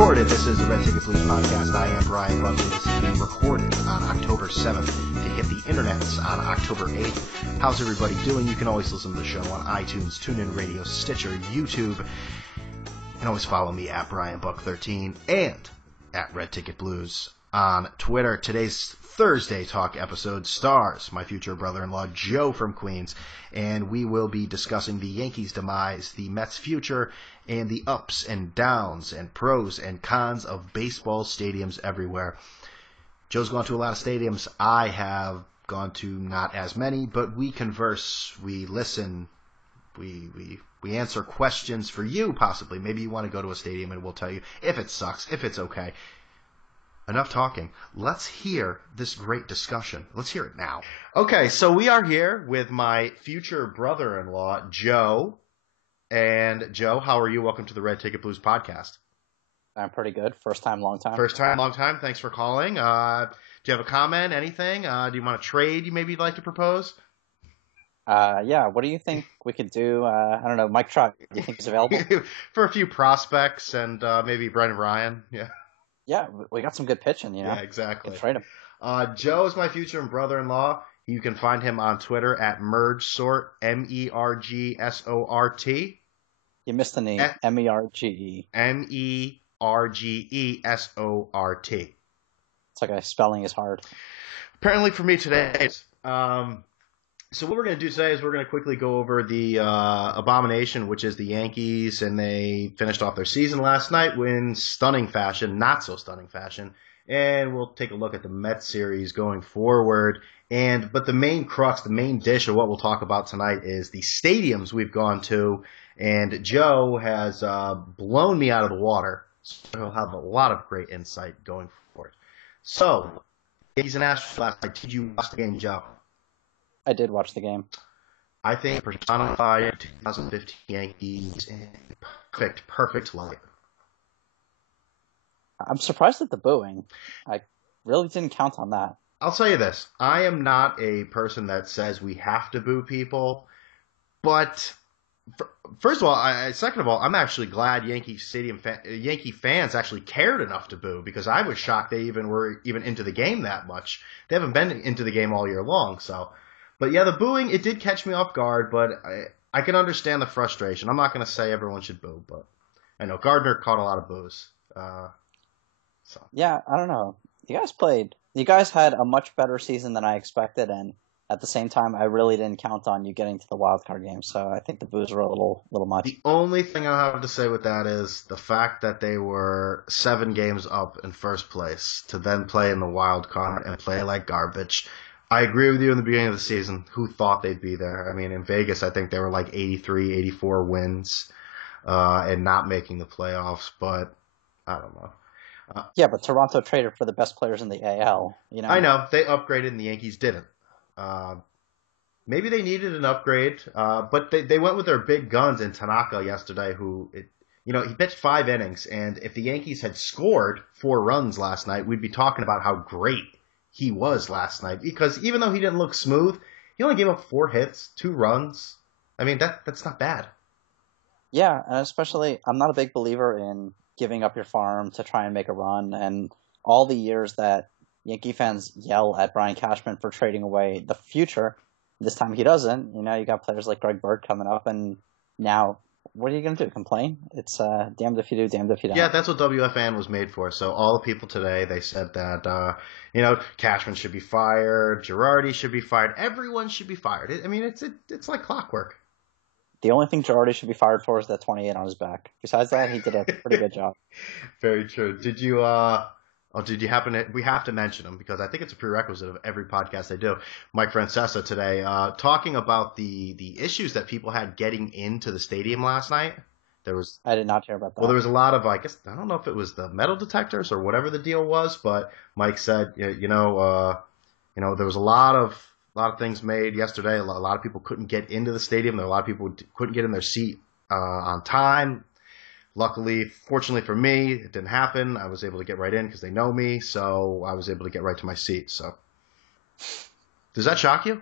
recorded. This is the Red Ticket Blues podcast. I am Brian Buckley. This is being recorded on October 7th to hit the internets on October 8th. How's everybody doing? You can always listen to the show on iTunes, TuneIn Radio, Stitcher, YouTube, and always follow me at BrianBuck13 and at Red Ticket Blues on Twitter. Today's Thursday Talk episode stars my future brother-in-law Joe from Queens, and we will be discussing the Yankees' demise, the Mets' future, and the ups and downs and pros and cons of baseball stadiums everywhere. Joe's gone to a lot of stadiums. I have gone to not as many, but we converse, we listen, we answer questions for you, possibly. Maybe you want to go to a stadium and we'll tell you if it sucks, if it's okay. Enough talking. Let's hear this great discussion. Let's hear it now. Okay, so we are here with my future brother-in-law, Joe. And Joe, how are you? Welcome to the Red Ticket Blues podcast. I'm pretty good. First time, long time. First time, long time. Thanks for calling. Do you have a comment, anything? Do you want a trade you maybe like to propose? Yeah, what do you think we could do? I don't know, Mike Trout, do you think he's available? For a few prospects and maybe Brendan Ryan, yeah. Yeah, we got some good pitching, you know. Yeah, exactly. Trade him. Joe is my future brother-in-law. You can find him on Twitter at Mergesort, MERGSORT. You missed the name, MERGE. MERGESORT. It's like spelling is hard. Apparently for me today. So what we're going to do today is we're going to quickly go over the abomination, which is the Yankees, and they finished off their season last night in stunning fashion, not so stunning fashion, and we'll take a look at the Mets series going forward. But the main crux, the main dish of what we'll talk about tonight is the stadiums we've gone to, and Joe has blown me out of the water, so he'll have a lot of great insight going forward. So, Yankees and Astros last night. Did you watch the game, Joe? I did watch the game. I think personified 2015 Yankees in perfect light. I'm surprised at the booing. I really didn't count on that. I'll tell you this. I am not a person that says we have to boo people, but first of all, second of all, I'm actually glad Yankee fans actually cared enough to boo, because I was shocked they were even into the game that much. They haven't been into the game all year long, so. But yeah, the booing, it did catch me off guard, but I can understand the frustration. I'm not going to say everyone should boo, but I know Gardner caught a lot of boos. So. Yeah, I don't know. You guys had a much better season than I expected, and at the same time, I really didn't count on you getting to the wild card game, so I think the boos were a little much. The only thing I'll have to say with that is the fact that they were 7 games up in first place to then play in the wild card and play like garbage. I agree with you in the beginning of the season. Who thought they'd be there? I mean, in Vegas, I think they were like 83, 84 wins and not making the playoffs, but I don't know. Yeah, but Toronto traded for the best players in the AL. You know? I know. They upgraded and the Yankees didn't. Maybe they needed an upgrade, but they went with their big guns in Tanaka yesterday, he pitched 5 innings, and if the Yankees had scored 4 runs last night, we'd be talking about how great he was last night, because even though he didn't look smooth, he only gave up 4 hits, 2 runs. I mean, that's not bad. Yeah, and especially, I'm not a big believer in giving up your farm to try and make a run, and all the years that Yankee fans yell at Brian Cashman for trading away the future, this time he doesn't. You know, you got players like Greg Bird coming up, and now what are you going to do? Complain? It's damned if you do, damned if you don't. Yeah, that's what WFAN was made for. So all the people today, they said that, Cashman should be fired, Girardi should be fired, everyone should be fired. It's like clockwork. The only thing Girardi should be fired for is that 28 on his back. Besides that, he did a pretty good job. Very true. Did you happen to, we have to mention him because I think it's a prerequisite of every podcast I do. Mike Francesa today, talking about the issues that people had getting into the stadium last night. I did not hear about that. Well, there was a lot of, I don't know if it was the metal detectors or whatever the deal was, but Mike said, there was a lot of things made yesterday. A lot of people couldn't get into the stadium. There were a lot of people who couldn't get in their seat on time. Luckily, fortunately for me, it didn't happen. I was able to get right in because they know me, so I was able to get right to my seat. So, does that shock you?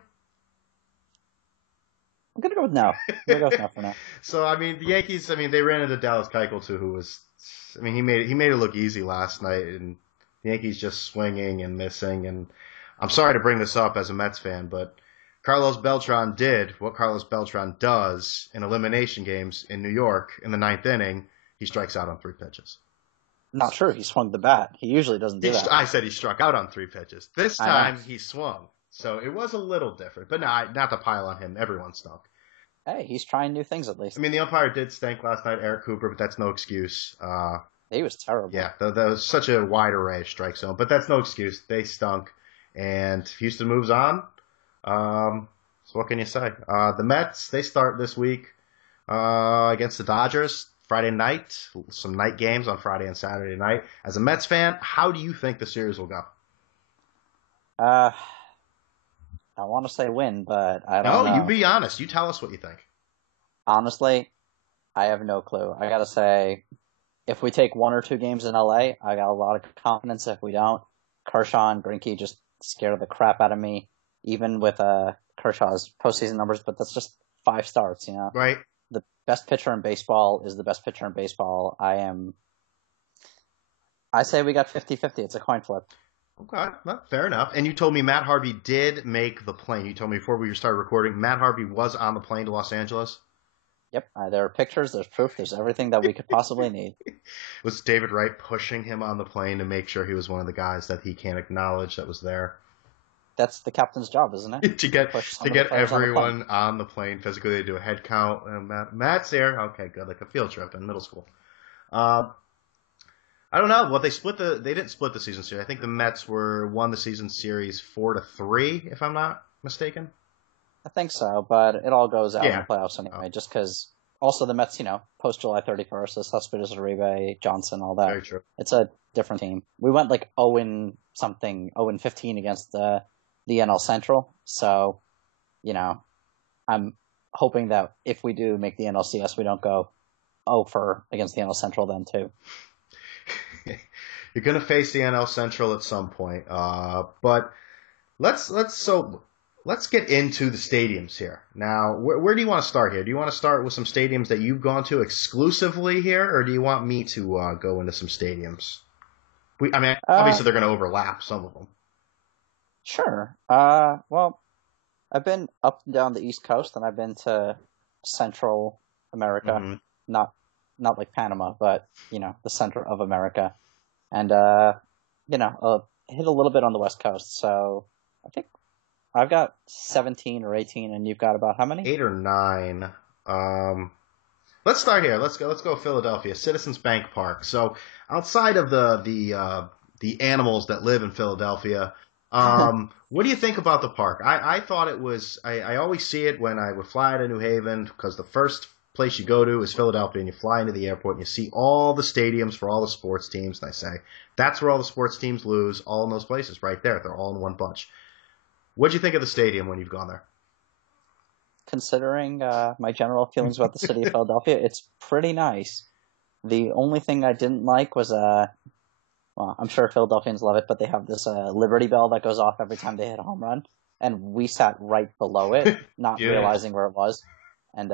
I'm going to go with no. I'm going to go with no for now. So, the Yankees, they ran into Dallas Keuchel, too, who was I mean, he made it look easy last night, and the Yankees just swinging and missing. And I'm sorry to bring this up as a Mets fan, but Carlos Beltran did what Carlos Beltran does in elimination games in New York in the ninth inning. He strikes out on 3 pitches. Not true. He swung the bat. He usually doesn't do that. I said he struck out on 3 pitches. This time he swung. So it was a little different. But no, not to pile on him. Everyone stunk. Hey, he's trying new things at least. I mean, the umpire did stink last night, Eric Cooper, but that's no excuse. He was terrible. Yeah, there was such a wide array of strike zone, but that's no excuse. They stunk. And Houston moves on. So what can you say? The Mets, they start this week against the Dodgers Friday night. Some night games on Friday and Saturday night. As a Mets fan, how do you think the series will go? I want to say win, but I don't know. No, you be honest. You tell us what you think. Honestly, I have no clue. I got to say, if we take 1 or 2 games in LA, I got a lot of confidence. If we don't, Kershaw and Greinke just scared the crap out of me, even with Kershaw's postseason numbers, but that's just 5 starts, Right. The best pitcher in baseball is the best pitcher in baseball. I say we got 50-50. It's a coin flip. Okay, well, fair enough. And you told me Matt Harvey did make the plane. You told me before we started recording, Matt Harvey was on the plane to Los Angeles? Yep. There are pictures, there's proof, there's everything that we could possibly need. Was David Wright pushing him on the plane to make sure he was one of the guys that he can't acknowledge that was there? That's the captain's job, isn't it? to get everyone on the plane physically. They do a head count. Matt's there. Okay, good. Like a field trip in middle school. I don't know. Well, they didn't split the season series. I think the Mets won the season series 4-3, if I'm not mistaken. I think so, but it all goes out in the playoffs anyway, just because also the Mets, post July 31st, the Cespedes, Uribe, Johnson, all that. Very true. It's a different team. We went like 0-15 against the NL Central, so, I'm hoping that if we do make the NLCS, we don't go 0 against the NL Central then too. You're going to face the NL Central at some point, but let's get into the stadiums here. Now, where do you want to start here? Do you want to start with some stadiums that you've gone to exclusively here, or do you want me to go into some stadiums? Obviously they're going to overlap some of them. Sure. Well, I've been up and down the East Coast, and I've been to Central America, Mm-hmm. not like Panama, but the center of America, and hit a little bit on the West Coast. So I think I've got 17 or 18, and you've got about how many? 8 or 9. Let's start here. Let's go Philadelphia, Citizens Bank Park. So outside of the animals that live in Philadelphia, what do you think about the park? I thought it was. I always see it when I would fly to New Haven, because the first place you go to is Philadelphia, and you fly into the airport and you see all the stadiums for all the sports teams, and I say, that's where all the sports teams lose, all in those places right there. They're all in one bunch. What'd you think of the stadium when you've gone there? Considering my general feelings about the city of Philadelphia, it's pretty nice. The only thing I didn't like was, well, I'm sure Philadelphians love it, but they have this Liberty Bell that goes off every time they hit a home run, and we sat right below it, not realizing where it was. And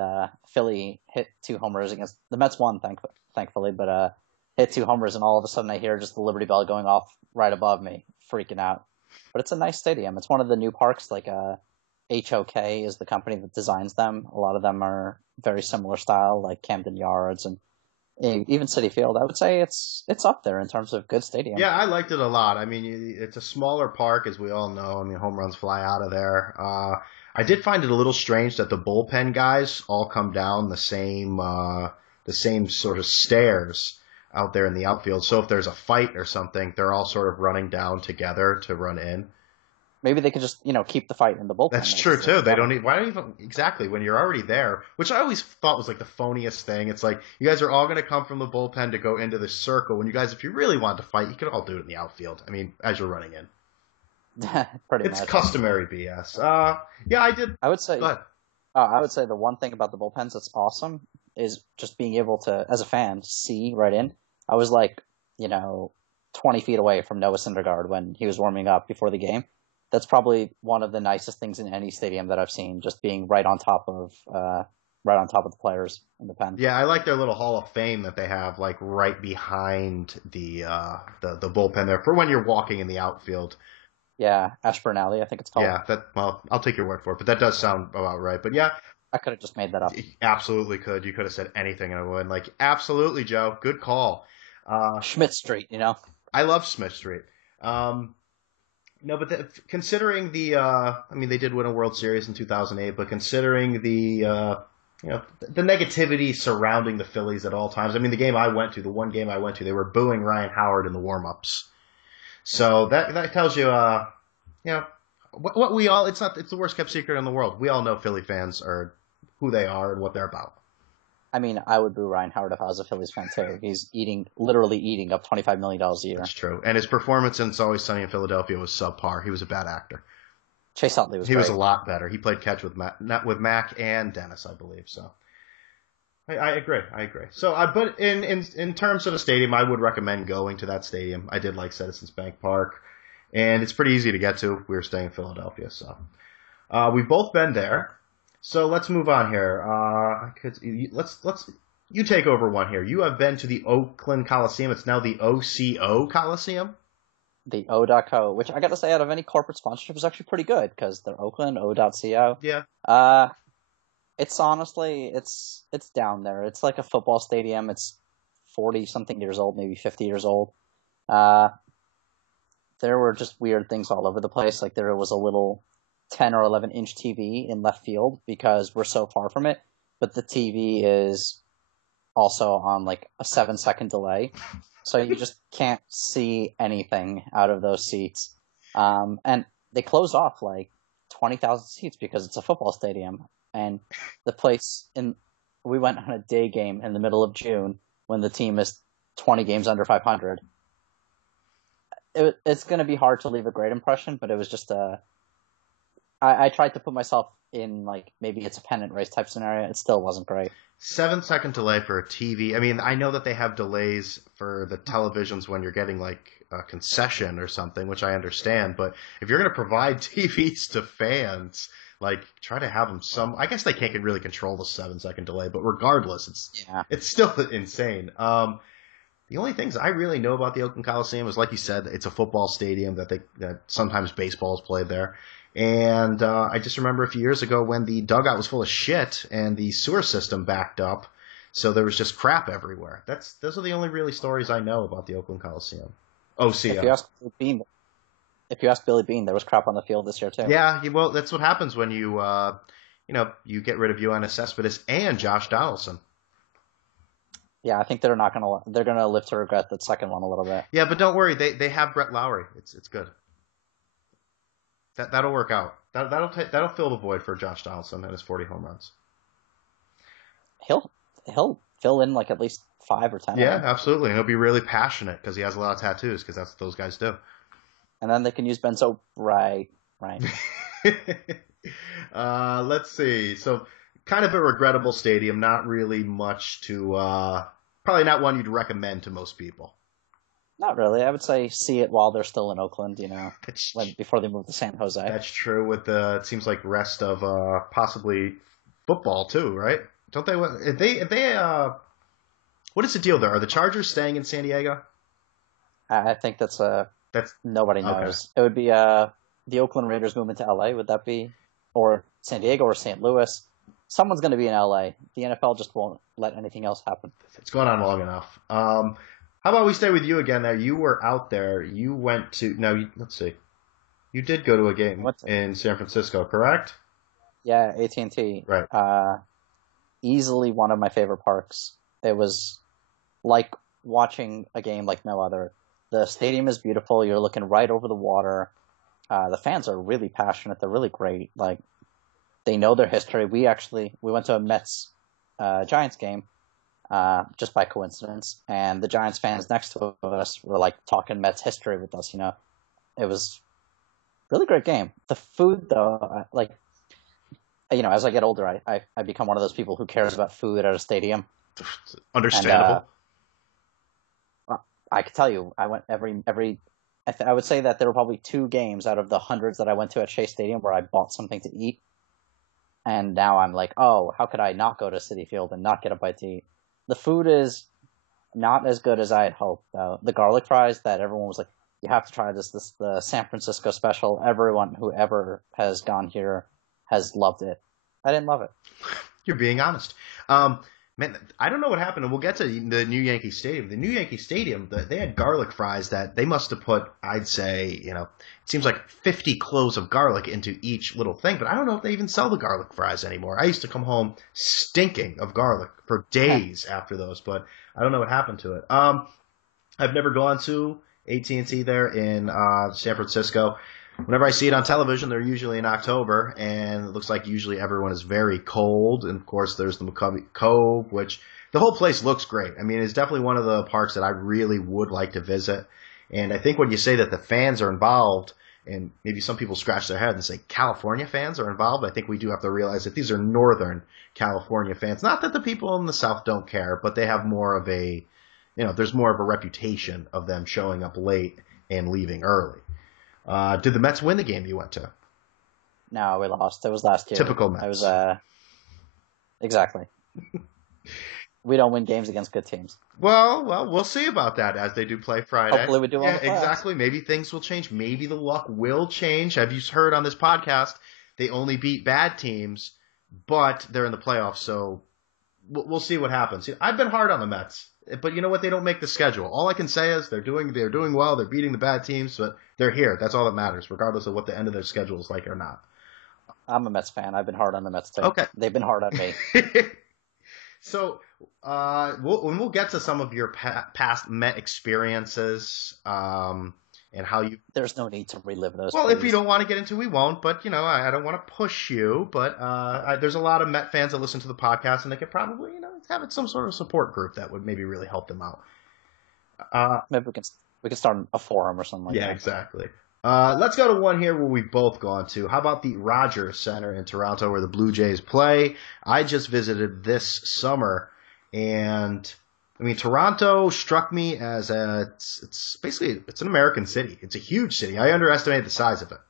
Philly hit 2 homers against the Mets. Won, thankfully, but hit 2 homers, and all of a sudden I hear just the Liberty Bell going off right above me, freaking out. But it's a nice stadium. It's one of the new parks, like HOK is the company that designs them. A lot of them are very similar style, like Camden Yards and even Citi Field. I would say it's up there in terms of good stadium. Yeah, I liked it a lot. I mean, it's a smaller park, as we all know. I mean, home runs fly out of there. I did find it a little strange that the bullpen guys all come down the same sort of stairs out there in the outfield. So if there's a fight or something, they're all sort of running down together to run in. Maybe they could just, keep the fight in the bullpen. That's true too. They don't need. Why don't even exactly when you're already there? Which I always thought was like the phoniest thing. It's like you guys are all going to come from the bullpen to go into this circle. When you guys, if you really wanted to fight, you could all do it in the outfield. I mean, as you're running in. It's customary BS. Yeah, I did. I would say. Go ahead. I would say the one thing about the bullpens that's awesome is just being able to, as a fan, see right in. I was 20 feet away from Noah Syndergaard when he was warming up before the game. That's probably one of the nicest things in any stadium that I've seen, just being right on top of right on top of the players in the pen. Yeah, I like their little Hall of Fame that they have like right behind the bullpen there for when you're walking in the outfield. Yeah, Ashburnelli, I think it's called. Yeah, I'll take your word for it, but that does sound about right. But yeah, I could have just made that up. absolutely could. You could have said anything and I would. Like, absolutely, Joe. Good call. Schmidt Street, I love Smith Street. No, but considering I mean, they did win a World Series in 2008, but considering the negativity surrounding the Phillies at all times. I mean, the one game I went to, they were booing Ryan Howard in the warm-ups. So that tells you, what we all, it's the worst kept secret in the world. We all know Philly fans are who they are and what they're about. I mean, I would boo Ryan Howard if I was a Phillies fan too. He's literally eating up $25 million a year. That's true. And his performance in It's Always Sunny in Philadelphia was subpar. He was a bad actor. Chase Utley was He great. was a lot better. He played catch with Mac and Dennis, I believe. So I agree. So, but in terms of the stadium, I would recommend going to that stadium. I did like Citizens Bank Park, and it's pretty easy to get to. We were staying in Philadelphia, so we've both been there. So let's move on here. You take over one here. You have been to the Oakland Coliseum. It's now the OCO Coliseum. The O.co, which I got to say, out of any corporate sponsorship, is actually pretty good because they're Oakland, O.co. Yeah. It's honestly, it's down there. It's like a football stadium. It's 40-something years old, maybe 50 years old. There were just weird things all over the place. Like there was a little 10 or 11-inch TV in left field because we're so far from it, but the TV is also on like a 7-second delay. So you just can't see anything out of those seats. And they close off like 20,000 seats because it's a football stadium. And the place we went on a day game in the middle of June when the team is 20 games under 500. It's going to be hard to leave a great impression, but it was just I tried to put myself in like maybe it's a pennant race type scenario. It still wasn't great. 7-second delay for a TV. I mean, I know that they have delays for the televisions when you're getting like a concession or something, which I understand. But if you're going to provide TVs to fans, like try to have them I guess they can't really control the 7-second delay, but regardless, it's still insane. The only things I really know about the Oakland Coliseum is, like you said, it's a football stadium that sometimes baseball is played there. And I just remember a few years ago when the dugout was full of shit and the sewer system backed up, so there was just crap everywhere. Those are the only really stories I know about the Oakland Coliseum. OCO. If you ask Billy Bean, there was crap on the field this year too. Yeah, well, that's what happens when you get rid of Yoenis Cespedes and Josh Donaldson. Yeah, I think they're gonna live to regret that second one a little bit. Yeah, but don't worry, they have Brett Lowry. It's good. That'll work out. That'll fill the void for Josh Donaldson and his 40 home runs. He'll fill in like at least 5 or 10. Yeah, absolutely. And he'll be really passionate because he has a lot of tattoos because that's what those guys do. And then they can use Benzo. Right. Let's see. So kind of a regrettable stadium. Not really much to probably not one you'd recommend to most people. Not really. I would say see it while they're still in Oakland, before they move to San Jose. That's true with it seems like rest of possibly football too, right? Don't they what is the deal there? Are the Chargers staying in San Diego? I think that's nobody knows. Okay. It would be the Oakland Raiders moving to LA, would that be? Or San Diego or St. Louis? Someone's going to be in LA. The NFL just won't let anything else happen. It's gone on long enough. How about we stay with you again there? You were out there. You went to... let's see. You did go to a game in San Francisco, correct? Yeah, AT&T. Right. Easily one of my favorite parks. It was like watching a game like no other. The stadium is beautiful. You're looking right over the water. The fans are really passionate. They're really great. Like, they know their history. We went to a Mets Giants game. Just by coincidence, and the Giants fans next to us were like talking Mets history with us. It was a really great game. The food, though, as I get older, I become one of those people who cares about food at a stadium. Understandable. And, I could tell you, I went I would say that there were probably 2 games out of the hundreds that I went to at Shea Stadium where I bought something to eat. And now I'm like, oh, how could I not go to Citi Field and not get a bite to eat? The food is not as good as I had hoped, though. The garlic fries that everyone was like, you have to try this the San Francisco special. Everyone who ever has gone here has loved it. I didn't love it. You're being honest. Man, I don't know what happened, and we'll get to the new Yankee Stadium. The new Yankee Stadium, they had garlic fries that they must have put, I'd say, it seems like 50 cloves of garlic into each little thing, but I don't know if they even sell the garlic fries anymore. I used to come home stinking of garlic for days after those, but I don't know what happened to it. I've never gone to AT&T there in San Francisco. Whenever I see it on television, they're usually in October, and it looks like usually everyone is very cold. And, of course, there's the McCovey Cove, which the whole place looks great. I mean, it's definitely one of the parks that I really would like to visit. And I think when you say that the fans are involved, and maybe some people scratch their head and say California fans are involved, I think we do have to realize that these are Northern California fans. Not that the people in the South don't care, but they have more of a, there's more of a reputation of them showing up late and leaving early. Did the Mets win the game you went to? No, we lost. It was last year. Typical Mets. I was exactly. We don't win games against good teams. Well, we'll see about that as they do play Friday. Hopefully we do on the playoffs. Exactly. Maybe things will change. Maybe the luck will change. Have you heard on this podcast, they only beat bad teams, but they're in the playoffs, so we'll see what happens. I've been hard on the Mets. But you know what? They don't make the schedule. All I can say is they're doing well. They're beating the bad teams, but they're here. That's all that matters, regardless of what the end of their schedule is like or not. I'm a Mets fan. I've been hard on the Mets too. Okay. They've been hard on me. So we'll get to some of your past Met experiences and how you. There's no need to relive those. Well, please. if you don't want to get into, we won't. But I don't want to push you. But there's a lot of Met fans that listen to the podcast, and they could probably have some sort of support group that would maybe really help them out. Maybe we can start a forum or something like that. Yeah, exactly. Let's go to one here where we've both gone to. How about the Rogers Center in Toronto where the Blue Jays play? I just visited this summer, and I mean, Toronto struck me as it's basically an American city. It's a huge city. I underestimated the size of it.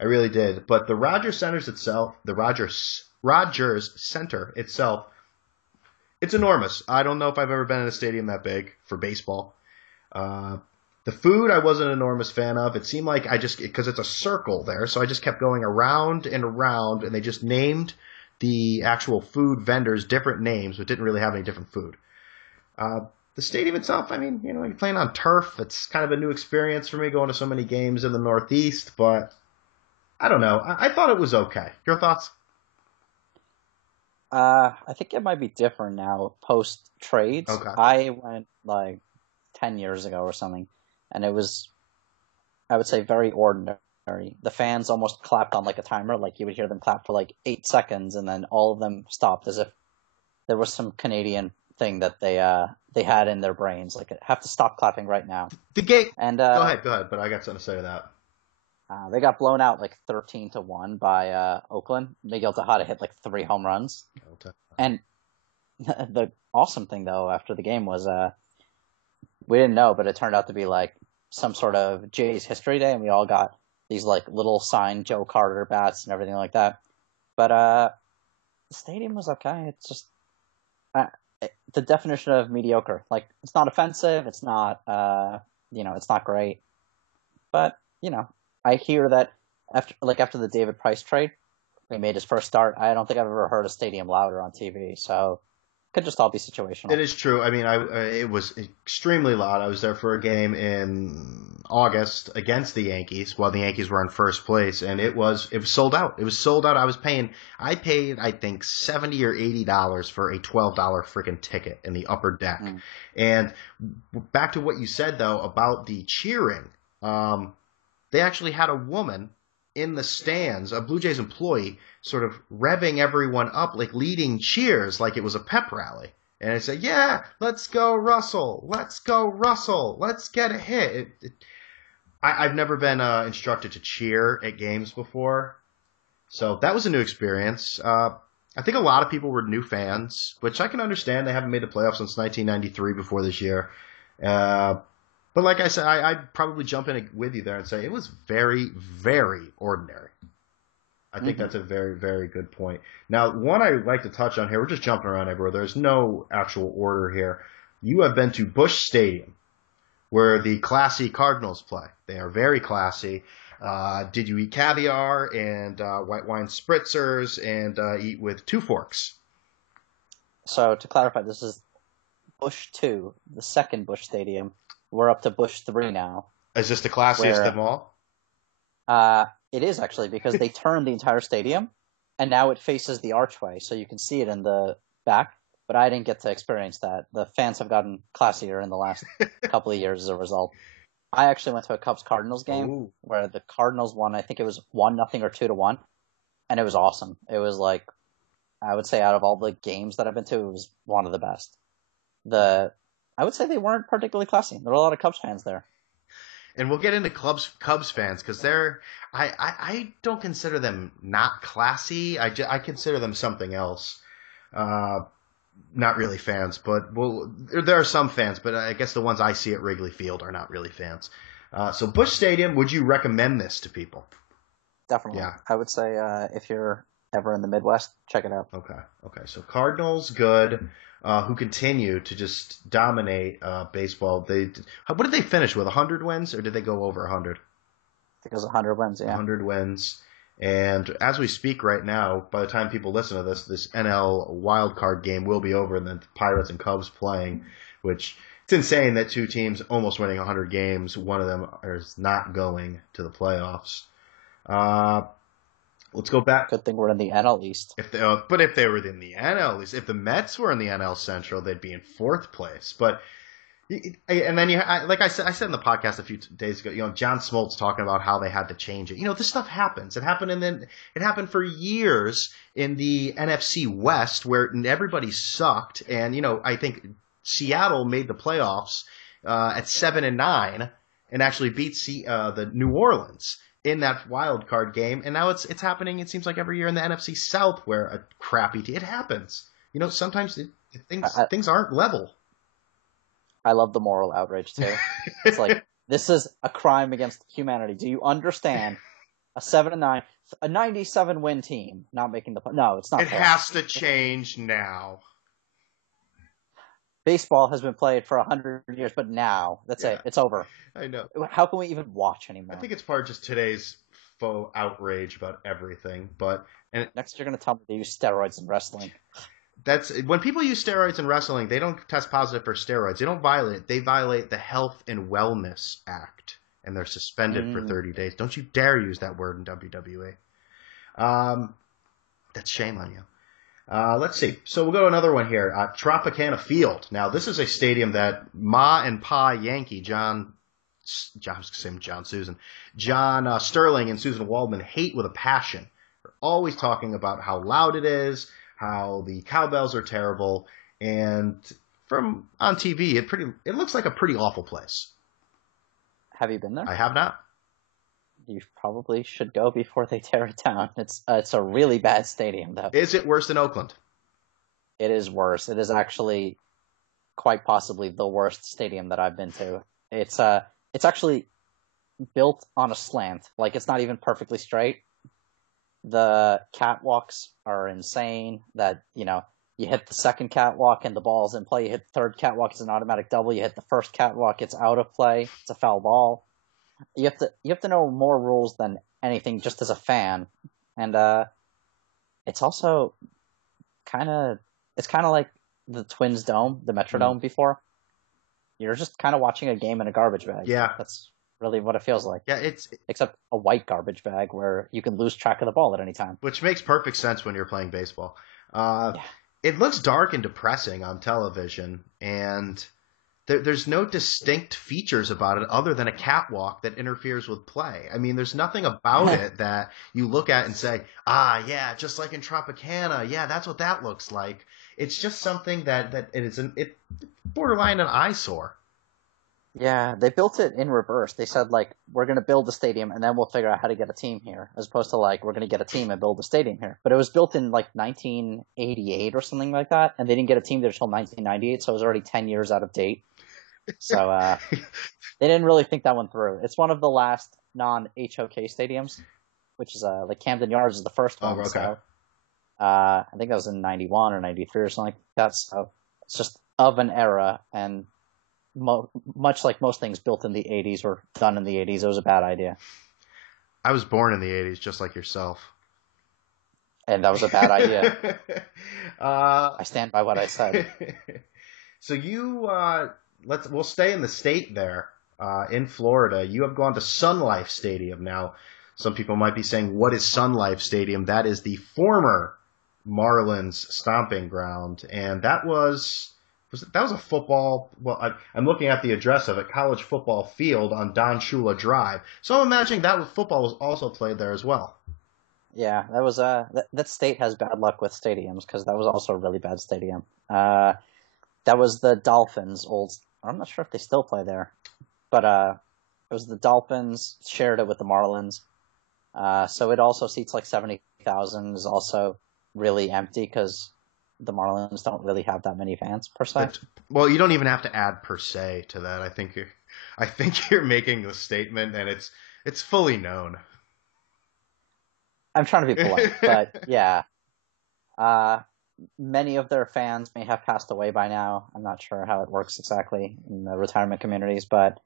I really did. But the Rogers Center itself, it's enormous. I don't know if I've ever been in a stadium that big for baseball. The food I wasn't an enormous fan of. It seemed like because it's a circle there, so I just kept going around and around, and they just named the actual food vendors different names, but didn't really have any different food. The stadium itself, I mean, you're playing on turf. It's kind of a new experience for me going to so many games in the Northeast, but I don't know. I thought it was okay. Your thoughts? I think it might be different now post trades. Okay. I went like 10 years ago or something, and it was, I would say, very ordinary. The fans almost clapped on like a timer, like you would hear them clap for like 8 seconds, and then all of them stopped as if there was some Canadian thing that they had in their brains, like have to stop clapping right now. The game. And go ahead, but I got something to say to that. They got blown out like 13-1 by Oakland. Miguel Tejada hit like 3 home runs. And the awesome thing though after the game was we didn't know, but it turned out to be like some sort of Jays History Day, and we all got these like little signed Joe Carter bats and everything like that. But the stadium was okay. It's just the definition of mediocre. Like, it's not offensive. It's not it's not great. But I hear that after the David Price trade, he made his first start. I don't think I've ever heard a stadium louder on TV. So it could just all be situational. It is true. I mean, it was extremely loud. I was there for a game in August against the Yankees while the Yankees were in first place, and it was sold out. It was sold out. I paid I think $70 or $80 for a $12 freaking ticket in the upper deck. And back to what you said though about the cheering, they actually had a woman in the stands, a Blue Jays employee, sort of revving everyone up, like leading cheers like it was a pep rally. And I said, yeah, let's go Russell. Let's go Russell. Let's get a hit. I've never been instructed to cheer at games before. So that was a new experience. I think a lot of people were new fans, which I can understand. They haven't made the playoffs since 1993 before this year. But like I said, I'd probably jump in with you there and say it was very, very ordinary. I think that's a very, very good point. Now, one I'd like to touch on here, we're just jumping around everywhere. There's no actual order here. You have been to Busch Stadium, where the classy Cardinals play. They are very classy. Did you eat caviar and white wine spritzers and eat with two forks? So to clarify, this is Busch 2, the second Busch Stadium. We're up to Busch 3 now. Is this the classiest of them all? It is actually, because they turned the entire stadium, and now it faces the archway, so you can see it in the back. But I didn't get to experience that. The fans have gotten classier in the last couple of years as a result. I actually went to a Cubs-Cardinals game where the Cardinals won. I think it was 1-0 or 2-1, and it was awesome. It was like, I would say out of all the games that I've been to, it was one of the best. I would say they weren't particularly classy. There were a lot of Cubs fans there. And we'll get into Cubs fans because I don't consider them not classy. I consider them something else. Not really fans, but there are some fans, but I guess the ones I see at Wrigley Field are not really fans. So Busch Stadium, would you recommend this to people? Definitely. Yeah. I would say if you're ever in the Midwest, check it out. Okay. So Cardinals, good. Who continue to just dominate baseball. What did they finish with? 100 wins, or did they go over 100? I think it was 100 wins, yeah. 100 wins. And as we speak right now, by the time people listen to this NL wildcard game will be over, and then the Pirates and Cubs playing, which it's insane that two teams almost winning 100 games, one of them is not going to the playoffs. Let's go back. Good thing we're in the NL East. But if they were in the NL East, if the Mets were in the NL Central, they'd be in fourth place. But and then like I said in the podcast a few days ago, John Smoltz talking about how they had to change it. This stuff happens. It happened, and then it happened for years in the NFC West where everybody sucked. And I think Seattle made the playoffs at 7-9 and actually beat the New Orleans in that wild card game, and now it's happening. It seems like every year in the NFC South where a crappy team. It happens. Sometimes things aren't level. I love the moral outrage too. It's like, this is a crime against humanity. Do you understand? A 7-9, a 97 win team not making the no, it's not. It has to change now. Baseball has been played for 100 years, but now that's it. It's over. I know. How can we even watch anymore? I think it's part of just today's faux outrage about everything. Next, you're going to tell me they use steroids in wrestling. That's when people use steroids in wrestling. They don't test positive for steroids. They don't violate. They violate the Health and Wellness Act, and they're suspended for 30 days. Don't you dare use that word in WWE. That's shame on you. Let's see. So we'll go to another one here. Tropicana Field. Now, this is a stadium that Ma and Pa Yankee, John Sterling and Susan Waldman hate with a passion. They're always talking about how loud it is, how the cowbells are terrible, and from on TV, it looks like a pretty awful place. Have you been there? I have not. You probably should go before they tear it down. It's a really bad stadium, though. Is it worse than Oakland? It is worse. It is actually quite possibly the worst stadium that I've been to. It's actually built on a slant. Like, it's not even perfectly straight. The catwalks are insane. That, you hit the second catwalk and the ball's in play. You hit the third catwalk, it's an automatic double. You hit the first catwalk, it's out of play. It's a foul ball. You have to know more rules than anything just as a fan. And it's also kind of like the Twins Dome, the Metrodome before. You're just kind of watching a game in a garbage bag. Yeah. That's really what it feels like. Yeah, except a white garbage bag where you can lose track of the ball at any time. Which makes perfect sense when you're playing baseball. Yeah. It looks dark and depressing on television, and there's no distinct features about it other than a catwalk that interferes with play. I mean, there's nothing about it that you look at and say, yeah, just like in Tropicana, yeah, that's what that looks like. It's just something that it's borderline an eyesore. Yeah, they built it in reverse. They said, we're going to build a stadium, and then we'll figure out how to get a team here, as opposed to, we're going to get a team and build a stadium here. But it was built in, 1988 or something like that, and they didn't get a team there until 1998, so it was already 10 years out of date. So they didn't really think that one through. It's one of the last non-HOK stadiums. which is like Camden Yards is the first Oh, one. okay. So I think that was in 91 or 93 or something like that. So it's just of an era, and much like most things built in the 80s or done in the 80s, it was a bad idea. I was born in the 80s, just like yourself. And that was a bad idea. I stand by what I said. So we'll stay in the state there, in Florida. You have gone to Sun Life Stadium. Now, some people might be saying, what is Sun Life Stadium? That is the former Marlins stomping ground, and that was a football. Well, I'm looking at the address of it, College Football Field on Don Shula Drive. So I'm imagining that football was also played there as well. Yeah, that was that state has bad luck with stadiums, because that was also a really bad stadium. That was the Dolphins' old. I'm not sure if they still play there, but it was the Dolphins shared it with the Marlins. So it also seats like 70,000. Is also really empty because the Marlins don't really have that many fans per se. Well, you don't even have to add per se to that. I think you're making a statement, and it's fully known. I'm trying to be polite, but yeah. Many of their fans may have passed away by now. I'm not sure how it works exactly in the retirement communities, but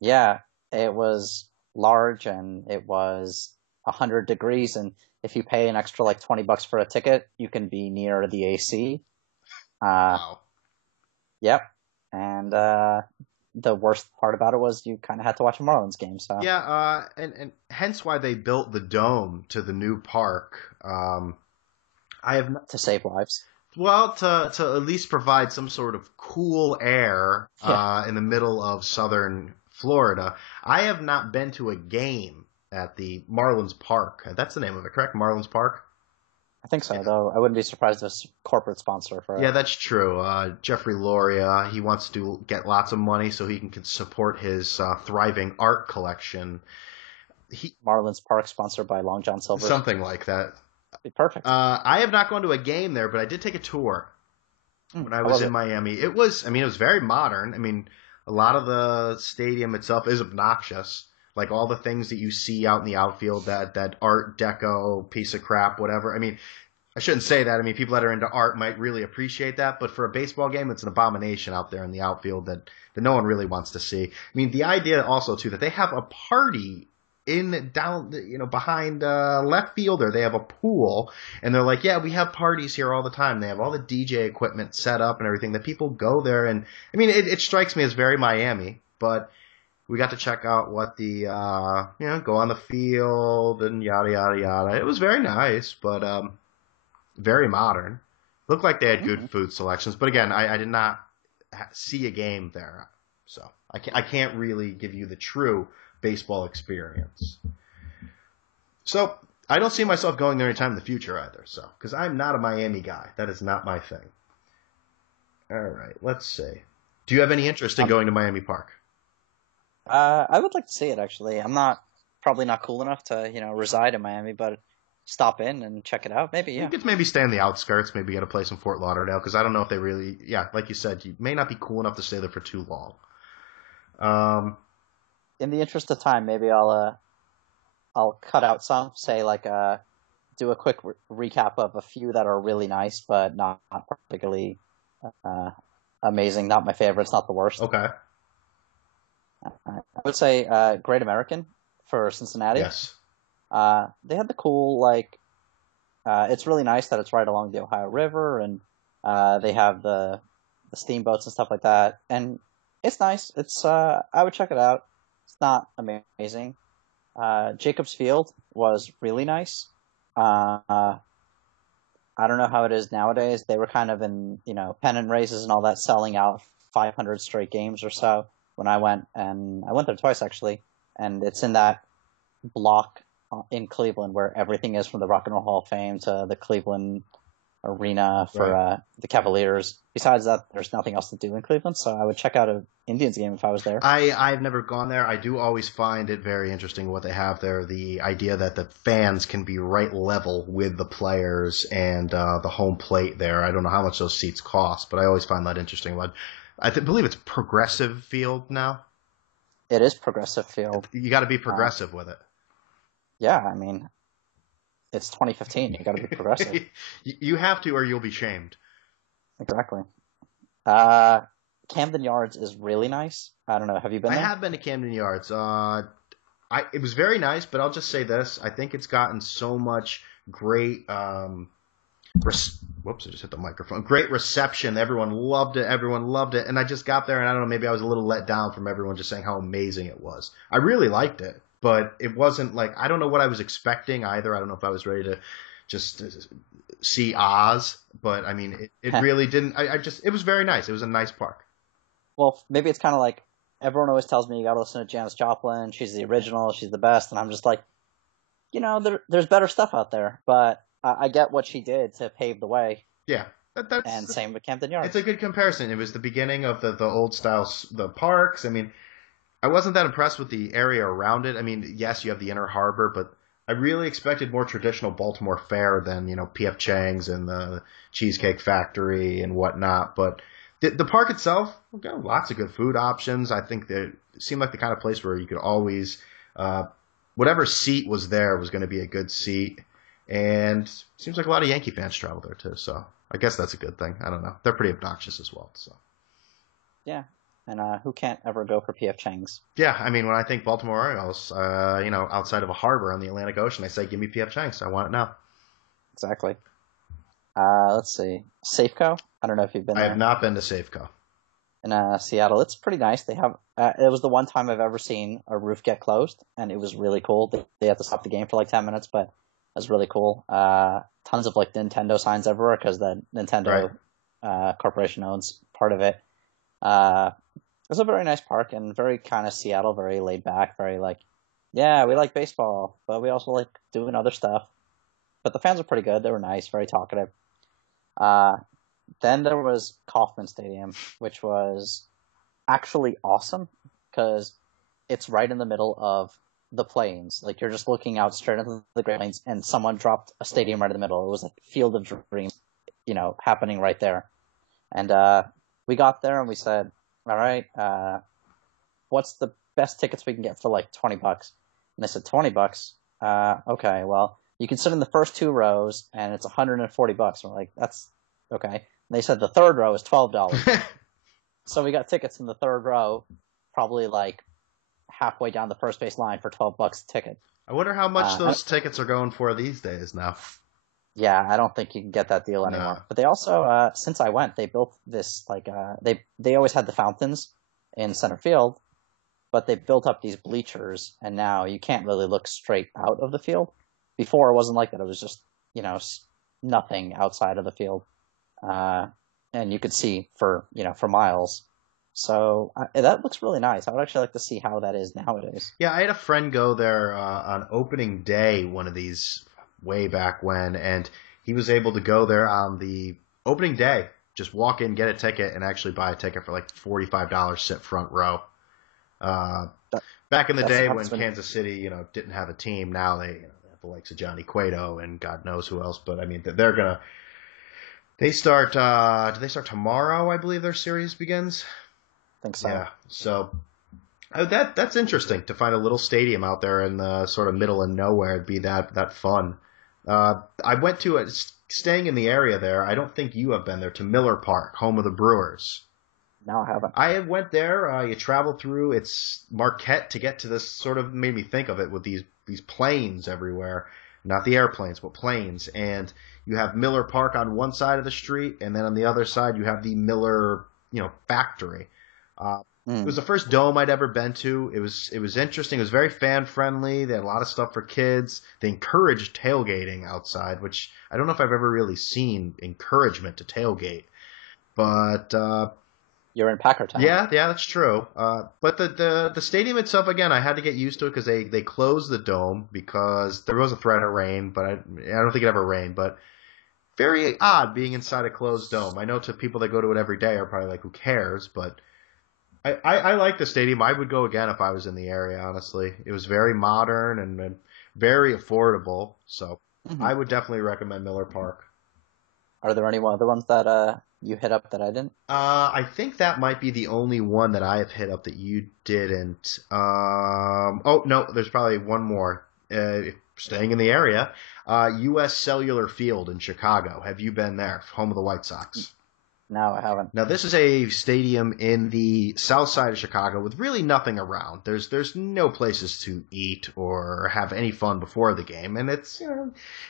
yeah, it was large, and it was 100 degrees, and if you pay an extra like $20 for a ticket, you can be near the AC. Wow. Yep. And the worst part about it was you kind of had to watch a Marlins game. So yeah, and hence why they built the dome to the new park. I have not, to save lives. well, to at least provide some sort of cool air in the middle of southern Florida. I have not been to a game at the Marlins Park. That's the name of it, correct? Marlins Park? I think so, though. I wouldn't be surprised if it's a corporate sponsor for it. Yeah, that's true. Jeffrey Loria, he wants to get lots of money so he can support his thriving art collection. Marlins Park, sponsored by Long John Silver. Something like that. Be perfect. I have not gone to a game there, but I did take a tour when I was in Miami. It was very modern. I mean, a lot of the stadium itself is obnoxious. Like all the things that you see out in the outfield, that Art Deco piece of crap, whatever. I mean, I shouldn't say that. I mean, people that are into art might really appreciate that, but for a baseball game, it's an abomination out there in the outfield that no one really wants to see. I mean, the idea also too that they have a party behind left fielder. They have a pool, and they're like, yeah, we have parties here all the time. They have all the DJ equipment set up and everything that people go there. And I mean, it strikes me as very Miami, but we got to check out what the, go on the field and yada, yada, yada. It was very nice, but very modern. Looked like they had good food selections. But again, I did not see a game there. So I can't really give you the true baseball experience. So I don't see myself going there anytime in the future either. So because I'm not a Miami guy. That is not my thing. All right, let's see. Do you have any interest in going to Miami Park? I would like to see it, actually. I'm probably not cool enough to, reside in Miami, but stop in and check it out. Maybe, yeah. You could maybe stay in the outskirts, maybe get a place in Fort Lauderdale, because I don't know if they really, like you said, you may not be cool enough to stay there for too long. In the interest of time, maybe I'll cut out some, say do a quick recap of a few that are really nice, but not particularly amazing. Not my favorites, not the worst. Okay. I would say Great American for Cincinnati. Yes. They had the cool, it's really nice that it's right along the Ohio River, and they have the steamboats and stuff like that. And it's nice. I would check it out. It's not amazing. Jacobs Field was really nice. I don't know how it is nowadays. They were kind of in, pennant races and all that, selling out 500 straight games or so when I went. And I went there twice, actually. And it's in that block in Cleveland where everything is, from the Rock and Roll Hall of Fame to the Cleveland Arena for the Cavaliers. Besides that, there's nothing else to do in Cleveland, so I would check out an Indians game if I was there. I've never gone there. I do always find it very interesting what they have there, the idea that the fans can be right level with the players and the home plate there. I don't know how much those seats cost, but I always find that interesting. I believe it's Progressive Field now. It is Progressive Field. You got to be progressive with it. Yeah, I mean, it's 2015. You got to be progressive. You have to, or you'll be shamed. Exactly. Uh, Camden Yards is really nice. I don't know. Have you been I there? have been to Camden Yards. It was very nice, but I'll just say this: I think it's gotten so much great. Whoops! I just hit the microphone. Great reception. Everyone loved it. Everyone loved it. And I just got there, and I don't know. Maybe I was a little let down from everyone just saying how amazing it was. I really liked it, but it wasn't like I don't know what I was expecting either. I don't know if I was ready to just see Oz, but I mean, it really didn't. It was very nice. It was a nice park. Well, maybe it's kind of like everyone always tells me you got to listen to Janis Joplin. She's the original. She's the best. And I'm just like, there's better stuff out there. But I get what she did to pave the way. Yeah, And same with Camden it's Yards. a good comparison. It was the beginning of the old style the parks. I mean, I wasn't that impressed with the area around it. I mean, yes, you have the Inner Harbor, but I really expected more traditional Baltimore fare than P.F. Chang's and the Cheesecake Factory and whatnot. But the park itself, got lots of good food options. I think that it seemed like the kind of place where you could always, whatever seat was there was going to be a good seat. And it seems like a lot of Yankee fans travel there too. So I guess that's a good thing. I don't know. They're pretty obnoxious as well. So. Yeah. And who can't ever go for P.F. Chang's? Yeah, I mean, when I think Baltimore Orioles, outside of a harbor on the Atlantic Ocean, I say, give me P.F. Chang's. I want it now. Exactly. Let's see. Safeco? I don't know if you've been I have there. not been to Safeco. In Seattle. It's pretty nice. They have. It was the one time I've ever seen a roof get closed, and it was really cool. They had to stop the game for like 10 minutes, but it was really cool. Tons of like Nintendo signs everywhere because the Nintendo corporation owns part of it. It's a very nice park and very kind of Seattle, very laid back, very like, yeah, we like baseball, but we also like doing other stuff. But the fans were pretty good. They were nice, very talkative. Uh, then there was Kaufman Stadium, which was actually awesome because it's right in the middle of the plains. Like you're just looking out straight into the Great Plains, and someone dropped a stadium right in the middle. It was like Field of Dreams, happening right there. And we got there and we said, "All right, what's the best tickets we can get for like $20?" And they said, $20. Okay, well, you can sit in the first two rows, and it's $140. And we're like, that's okay. And they said the third row is $12. So we got tickets in the third row, probably like halfway down the first base line for $12 a ticket. I wonder how much those tickets are going for these days now. Yeah, I don't think you can get that deal anymore. No. But they also, since I went, they built this like they always had the fountains in center field, but they built up these bleachers, and now you can't really look straight out of the field. Before it wasn't like that; it was just nothing outside of the field, and you could see for miles. So that looks really nice. I would actually like to see how that is nowadays. Yeah, I had a friend go there on opening day, one of these way back when, and he was able to go there on the opening day, just walk in, get a ticket, and actually buy a ticket for like $45, sit front row. Back in the day when Kansas City, didn't have a team, now they have the likes of Johnny Cueto and God knows who else. But I mean, they start. Do they start tomorrow? I believe their series begins. I think so. Yeah. So that's interesting to find a little stadium out there in the sort of middle of nowhere. It'd be that fun. I went to staying in the area there. I don't think you have been there, to Miller Park, home of the Brewers. No, I haven't. I went there. You travel through its Marquette to get to this. Sort of made me think of it with these planes everywhere, not the airplanes, but planes. And you have Miller Park on one side of the street, and then on the other side you have the Miller, factory. It was the first dome I'd ever been to. It was interesting. It was very fan friendly. They had a lot of stuff for kids. They encouraged tailgating outside, which I don't know if I've ever really seen encouragement to tailgate. But you're in Packer Town. Yeah, that's true. But the stadium itself, again, I had to get used to it because they closed the dome because there was a threat of rain, but I don't think it ever rained. But very odd being inside a closed dome. I know to people that go to it every day are probably like, who cares? But I like the stadium. I would go again if I was in the area, honestly. It was very modern and very affordable. So I would definitely recommend Miller Park. Are there any other ones that you hit up that I didn't? I think that might be the only one that I have hit up that you didn't. Oh, no, there's probably one more. staying in the area, U.S. Cellular Field in Chicago. Have you been there? Home of the White Sox. No, I haven't. Now, this is a stadium in the south side of Chicago with really nothing around. There's no places to eat or have any fun before the game, and it's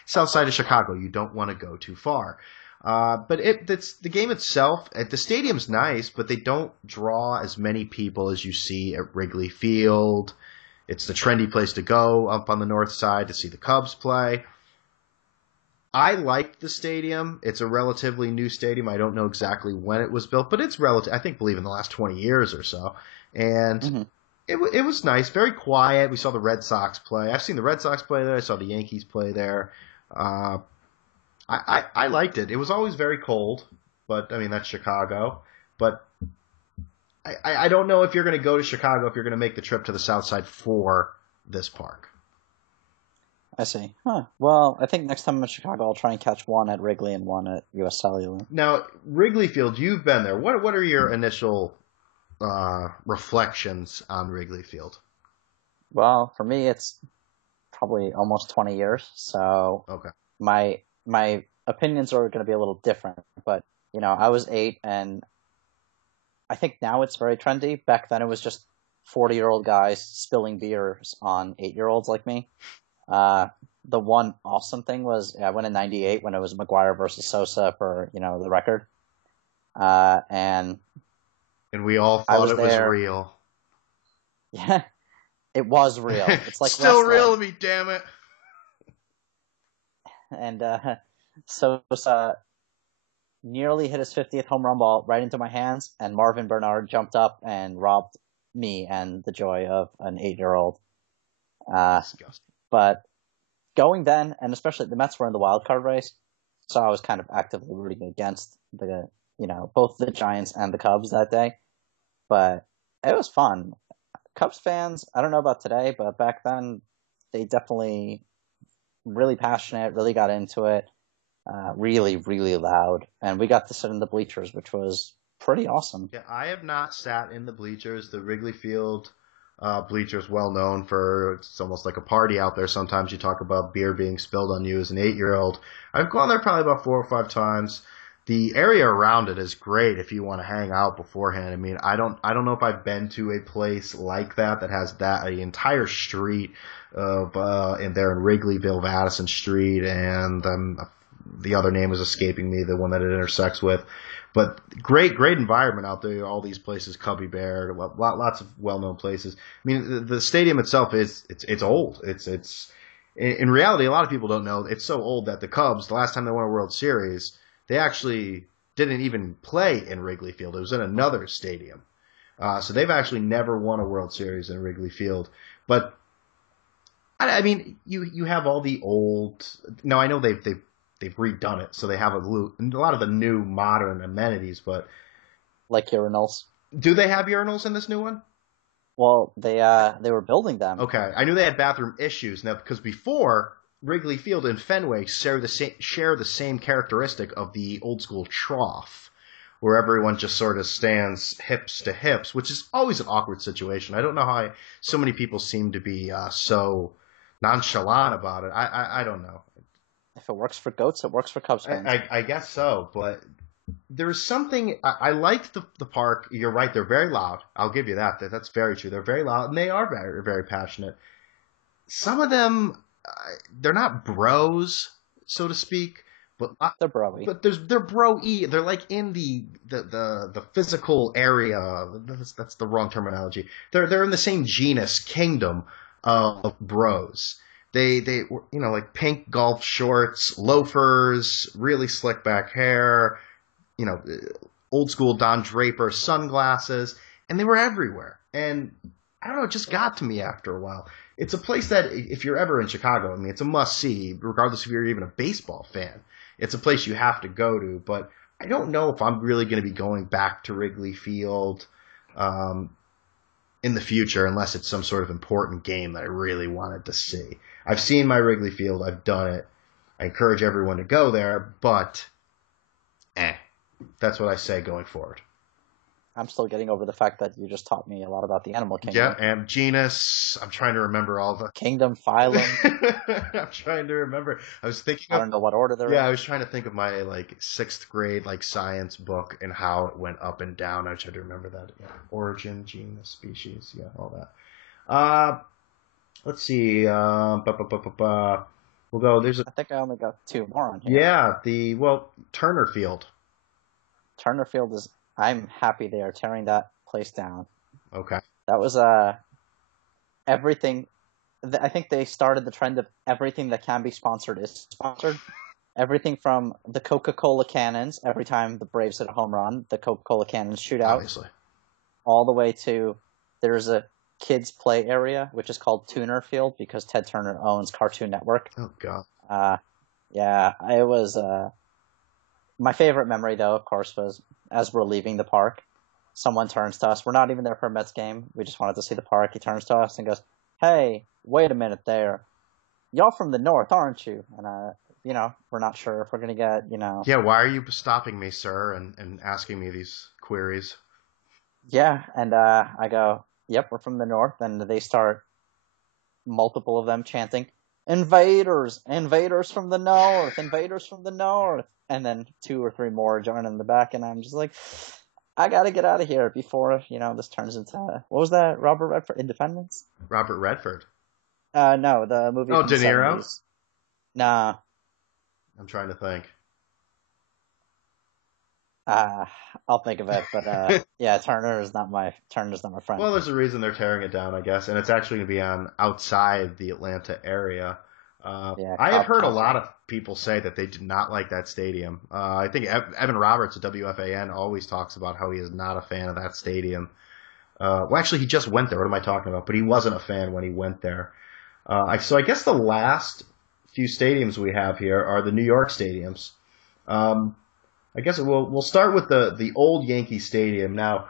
south side of Chicago. You don't want to go too far. But it's the game itself. The stadium's nice, but they don't draw as many people as you see at Wrigley Field. It's the trendy place to go up on the north side to see the Cubs play. I liked the stadium. It's a relatively new stadium. I don't know exactly when it was built, but it's I believe in the last 20 years or so. And it was nice, very quiet. We saw the Red Sox play. I've seen the Red Sox play there. I saw the Yankees play there. I liked it. It was always very cold, but I mean, that's Chicago. But I don't know if you're going to go to Chicago, if you're going to make the trip to the south side for this park. I see. Huh. Well, I think next time I'm in Chicago, I'll try and catch one at Wrigley and one at U.S. Cellular. Now, Wrigley Field, you've been there. What are your initial reflections on Wrigley Field? Well, for me, it's probably almost 20 years, so okay. My opinions are going to be a little different. But, I was 8, and I think now it's very trendy. Back then, it was just 40-year-old guys spilling beers on 8-year-olds like me. The one awesome thing was I went in '98 when it was McGuire versus Sosa for the record, and we all thought it was real. Yeah, it was real. It's like still wrestling. Real to me, damn it. And Sosa nearly hit his 50th home run ball right into my hands, and Marvin Bernard jumped up and robbed me and the joy of an 8-year-old. Disgusting. But going then, and especially the Mets were in the wild card race, so I was kind of actively rooting against both the Giants and the Cubs that day. But it was fun. Cubs fans, I don't know about today, but back then they definitely really passionate, really got into it, really, really loud, and we got to sit in the bleachers, which was pretty awesome. Yeah, I have not sat in the bleachers. The Wrigley Field bleachers, well known for, it's almost like a party out there. Sometimes you talk about beer being spilled on you as an 8-year-old. I've gone there probably about 4 or 5 times. The area around it is great if you want to hang out beforehand. I mean, I don't know if I've been to a place like that has that an entire street of in there in Wrigleyville, Addison Street, and the other name is escaping me, the one that it intersects with. But great environment out there. All these places, Cubby Bear, lots of well-known places. I mean, the stadium itself it's old. It's in reality, a lot of people don't know it's so old that the Cubs, the last time they won a World Series, they actually didn't even play in Wrigley Field. It was in another stadium. So they've actually never won a World Series in Wrigley Field. But I mean, you have all the old. Now I know they've redone it, so they have a lot of the new modern amenities, but like urinals. Do they have urinals in this new one? Well, they were building them. Okay, I knew they had bathroom issues now because before Wrigley Field and Fenway share the same characteristic of the old school trough, where everyone just sort of stands hips to hips, which is always an awkward situation. I don't know how so many people seem to be so nonchalant about it. I don't know. If it works for goats, it works for Cubs fans. I guess so, but there's something. I liked the park. You're right; they're very loud. I'll give you that. That's very true. They're very loud, and they are very, very passionate. Some of them, they're not bros, so to speak, but they're bro-y. But they're bro-y. They're like in the physical area. That's the wrong terminology. They're in the same genus, kingdom of bros. They like pink golf shorts, loafers, really slick back hair, old school Don Draper sunglasses, and they were everywhere. And I don't know, it just got to me after a while. It's a place that if you're ever in Chicago, I mean, it's a must see, regardless if you're even a baseball fan. It's a place you have to go to, but I don't know if I'm really going to be going back to Wrigley Field in the future unless it's some sort of important game that I really wanted to see. I've seen my Wrigley Field. I've done it. I encourage everyone to go there, but that's what I say going forward. I'm still getting over the fact that you just taught me a lot about the animal Yeah, kingdom. and genus. I'm trying to remember all the. Kingdom, phylum. I'm trying to remember. I was thinking I of. don't know what order they're Yeah, in. I was trying to think of my like sixth grade like science book and how it went up and down. I tried to remember that. Yeah. Origin, genus, species, yeah, all that. Let's see. We'll go. There's a I think I only got two more on here. yeah. Turner Field. Turner Field is. I'm happy they are tearing that place down. Okay. That was everything. I think they started the trend of everything that can be sponsored is sponsored. Everything from the Coca-Cola cannons, every time the Braves hit a home run, the Coca-Cola cannons shoot out. Obviously. All the way to there's a kids play area, which is called Tuner Field because Ted Turner owns Cartoon Network. Oh God. Yeah, it was my favorite memory though, of course, was as we're leaving the park, someone turns to us. We're not even there for a Mets game. We just wanted to see the park. He turns to us and goes, "Hey, wait a minute there. Y'all from the north, aren't you?" And we're not sure if we're gonna get, Yeah. Why are you stopping me, sir, and asking me these queries? Yeah, and I go, "Yep, we're from the north," and they start multiple of them chanting, "Invaders! Invaders from the north! Invaders from the north!" And then two or three more join in the back, and I'm just like, I gotta get out of here before, this turns into, what was that, Robert Redford, Independence? Robert Redford. No, the movie Oh, from De the Niro. 70s. Nah, I'm trying to think. I'll think of it, but yeah, Turner's not my friend. Well, there's a reason they're tearing it down, I guess, and it's actually going to be on outside the Atlanta area. Yeah, I had heard a Cop lot of people say that they did not like that stadium. I think Evan Roberts at WFAN always talks about how he is not a fan of that stadium. Well, actually, he just went there. What am I talking about? But he wasn't a fan when he went there. So I guess the last few stadiums we have here are the New York stadiums. I guess we'll start with the old Yankee Stadium. Now,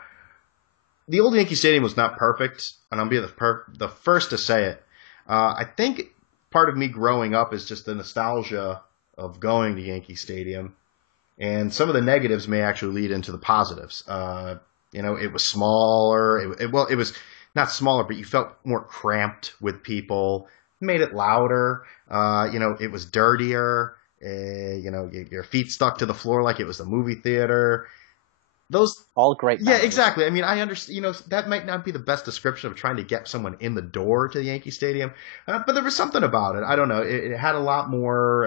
the old Yankee Stadium was not perfect, and I'll be the first to say it. I think part of me growing up is just the nostalgia of going to Yankee Stadium, and some of the negatives may actually lead into the positives. It was smaller. It was not smaller, but you felt more cramped with people. Made it louder. It was dirtier. Your feet stuck to the floor like it was a movie theater. Those all great Yeah, memories. exactly. I mean, I understand. That might not be the best description of trying to get someone in the door to the Yankee Stadium, but there was something about it. I don't know. It had a lot more,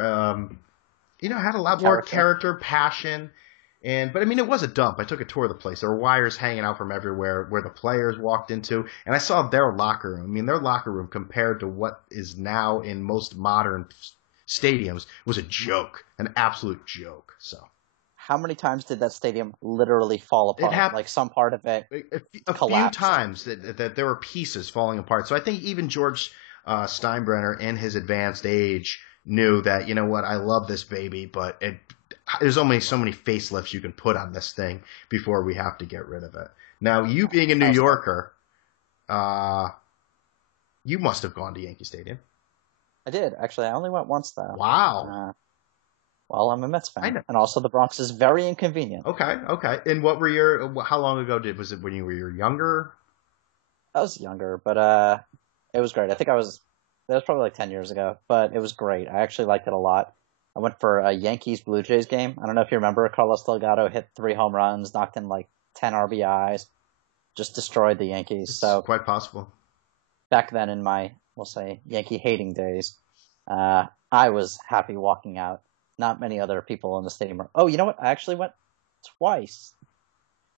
had a lot more character, passion, but I mean, it was a dump. I took a tour of the place. There were wires hanging out from everywhere where the players walked into, and I saw their locker room. I mean, their locker room compared to what is now in most modern stadiums was a joke, an absolute joke. So. How many times did that stadium literally fall apart? Like some part of it a collapsed. few times that there were pieces falling apart. So I think even George Steinbrenner, in his advanced age, knew that, I love this baby, but there's only so many facelifts you can put on this thing before we have to get rid of it. Now, you being a New Yorker, you must have gone to Yankee Stadium. I did. Actually, I only went once, though. Wow. Well, I'm a Mets fan, and also the Bronx is very inconvenient. Okay. And how long ago was it when you were younger? I was younger, but it was great. That was probably like 10 years ago, but it was great. I actually liked it a lot. I went for a Yankees-Blue Jays game. I don't know if you remember, Carlos Delgado hit 3 home runs, knocked in like 10 RBIs, just destroyed the Yankees. It's quite possible. Back then in my, we'll say, Yankee hating days, I was happy walking out. Not many other people in the stadium were. Oh, you know what? I actually went twice.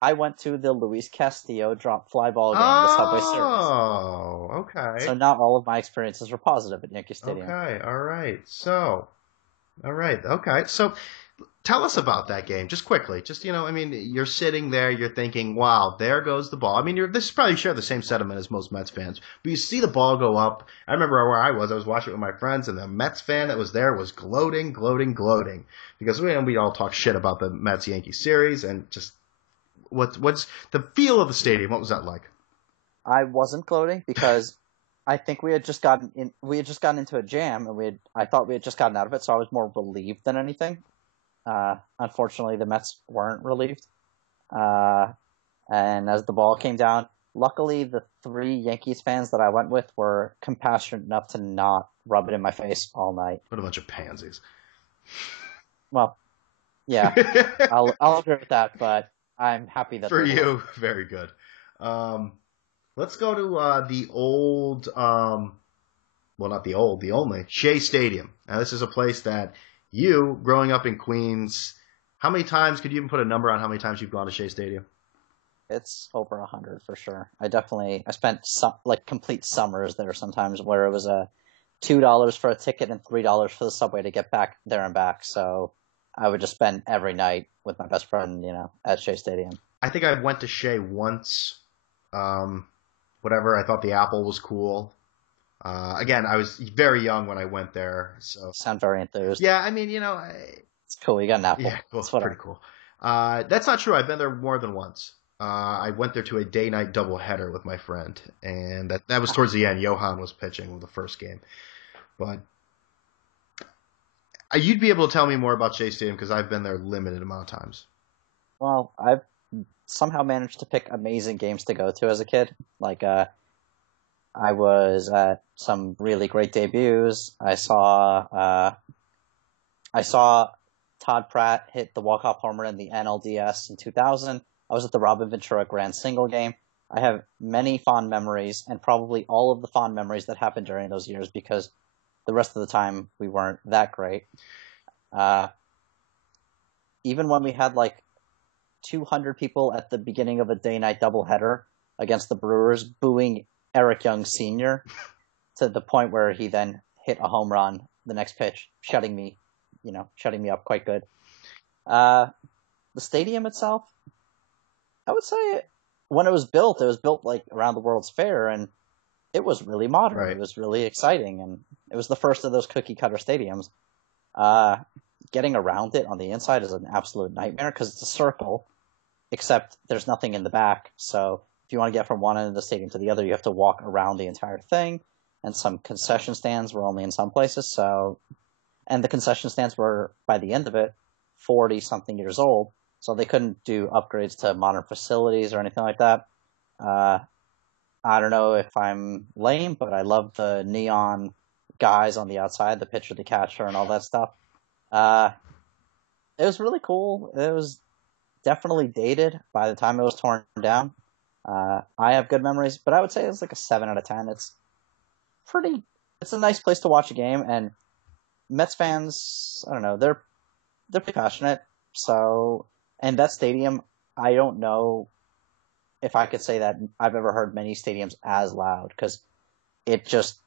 I went to the Luis Castillo drop fly ball game, the Subway Series. Oh, okay. So not all of my experiences were positive at Yankee Stadium. Okay, all right. Okay. So tell us about that game, just quickly. Just, you're sitting there, you're thinking, wow, there goes the ball. I mean, this probably share the same sentiment as most Mets fans. But you see the ball go up. I remember where I was watching it with my friends, and the Mets fan that was there was gloating. Because we all talk shit about the Mets-Yankees series, and just what's the feel of the stadium? What was that like? I wasn't gloating because I think we had just gotten into a jam, and I thought we had just gotten out of it, so I was more relieved than anything. Unfortunately, the Mets weren't relieved. And as the ball came down, luckily the 3 Yankees fans that I went with were compassionate enough to not rub it in my face all night. What a bunch of pansies. Well, yeah, I'll agree with that, but I'm happy that for you, very good. Let's go to the old, well, not the old, the only Shea Stadium. Now, this is a place that you, growing up in Queens, how many times could you even put a number on how many times you've gone to Shea Stadium? It's over 100 for sure. I spent complete summers there sometimes where it was $2 for a ticket and $3 for the subway to get back there and back. So I would just spend every night with my best friend, at Shea Stadium. I think I went to Shea once. Whatever. I thought the apple was cool. Again, I was very young when I went there, so sound very enthused. Yeah, I mean, it's cool. You got an apple. Yeah, cool. It's pretty cool. That's not true. I've been there more than once. I went there to a day-night doubleheader with my friend, and that was towards the end. Johan was pitching with the first game, but you'd be able to tell me more about Shea Stadium because I've been there a limited amount of times. Well, I've somehow managed to pick amazing games to go to as a kid. Like, I was at some really great debuts. I saw Todd Pratt hit the walk-off homer in the NLDS in 2000. I was at the Robin Ventura Grand Single game. I have many fond memories, and probably all of the fond memories that happened during those years because the rest of the time we weren't that great. Even when we had 200 people at the beginning of a day-night doubleheader against the Brewers booing Eric Young Sr. to the point where he then hit a home run the next pitch, shutting me up quite good. The stadium itself, I would say when it was built around the World's Fair, and it was really modern. Right. It was really exciting, and it was the first of those cookie-cutter stadiums. Getting around it on the inside is an absolute nightmare because it's a circle, except there's nothing in the back. So if you want to get from one end of the stadium to the other, you have to walk around the entire thing, and some concession stands were only in some places. And the concession stands were, by the end of it, 40-something years old, so they couldn't do upgrades to modern facilities or anything like that. I don't know if I'm lame, but I love the neon guys on the outside, the pitcher, the catcher, and all that stuff. It was really cool. It was definitely dated by the time it was torn down. I have good memories, but I would say it's like a 7 out of 10. It's a nice place to watch a game, and Mets fans, I don't know, they're pretty passionate. So, and that stadium, I don't know if I could say that I've ever heard many stadiums as loud, because it just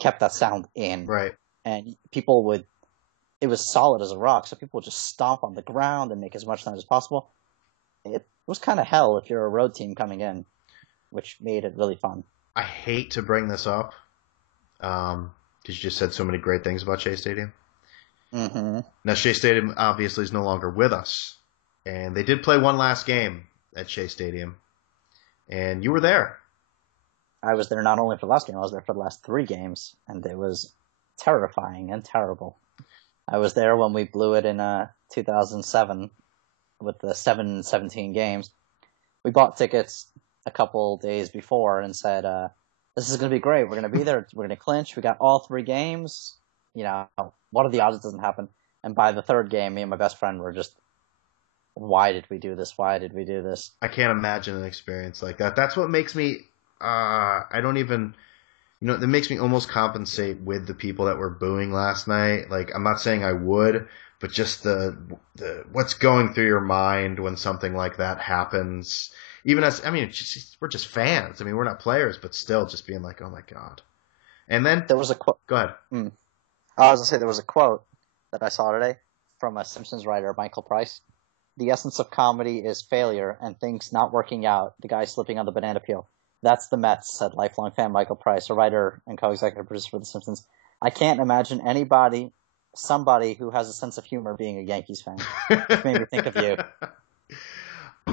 kept that sound in. Right. And it was solid as a rock, so people would just stomp on the ground and make as much noise as possible. It was kind of hell if you're a road team coming in, which made it really fun. I hate to bring this up, because you just said so many great things about Shea Stadium. Mm-hmm. Now, Shea Stadium obviously is no longer with us, and they did play one last game at Shea Stadium, and you were there. I was there not only for the last game, I was there for the last 3 games, and it was terrifying and terrible. I was there when we blew it in 2007 with the 7-17 games. We bought tickets a couple days before and said, this is going to be great. We're going to be there. We're going to clinch. We got all 3 games. What are the odds it doesn't happen? And by the 3rd game, me and my best friend were just, why did we do this? Why did we do this? I can't imagine an experience like that. That's what makes me, I don't even, that makes me almost compensate with the people that were booing last night. Like, I'm not saying I would, but just the what's going through your mind when something like that happens. Even we're just fans. I mean, we're not players, but still just being like, oh my God. And then there was a quote. Go ahead. I was going to say there was a quote that I saw today from a Simpsons writer, Michael Price. The essence of comedy is failure and things not working out. The guy slipping on the banana peel. That's the Mets, said lifelong fan Michael Price, a writer and co-executive producer for The Simpsons. I can't imagine somebody who has a sense of humor being a Yankees fan. It made me think of you.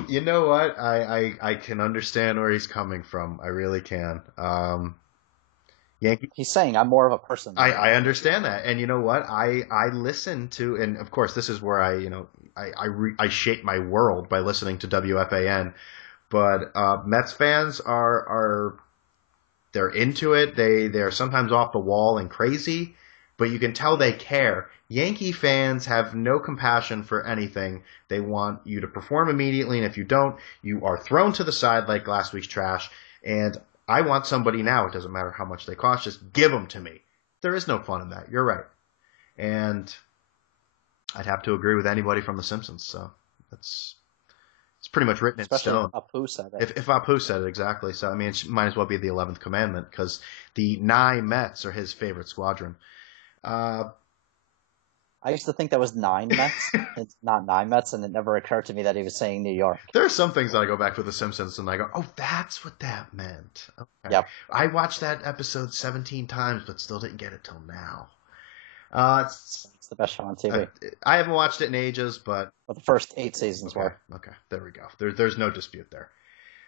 You know what? I can understand where he's coming from. I really can. He's saying I'm more of a person. I understand that. And you know what? I listen to, and of course this is where I shape my world by listening to WFAN. But Mets fans they're into it. They're sometimes off the wall and crazy, but you can tell they care. Yankee fans have no compassion for anything. They want you to perform immediately, and if you don't, you are thrown to the side like last week's trash. And I want somebody now. It doesn't matter how much they cost. Just give them to me. There is no fun in that. You're right. And I'd have to agree with anybody from The Simpsons. So it's pretty much written Especially in stone. Especially if Apu said it. If Apu said it, exactly. So, I mean, it might as well be the 11th commandment because the Nye Mets are his favorite squadron. I used to think that was 9 Mets. It's not 9 Mets, and it never occurred to me that he was saying New York. There are some things that I go back to The Simpsons and I go, oh, that's what that meant. Okay. Yep. I watched that episode 17 times, but still didn't get it till now. It's the best show on TV. I haven't watched it in ages, but... Well, the first 8 seasons were. Okay, there we go. There's no dispute there.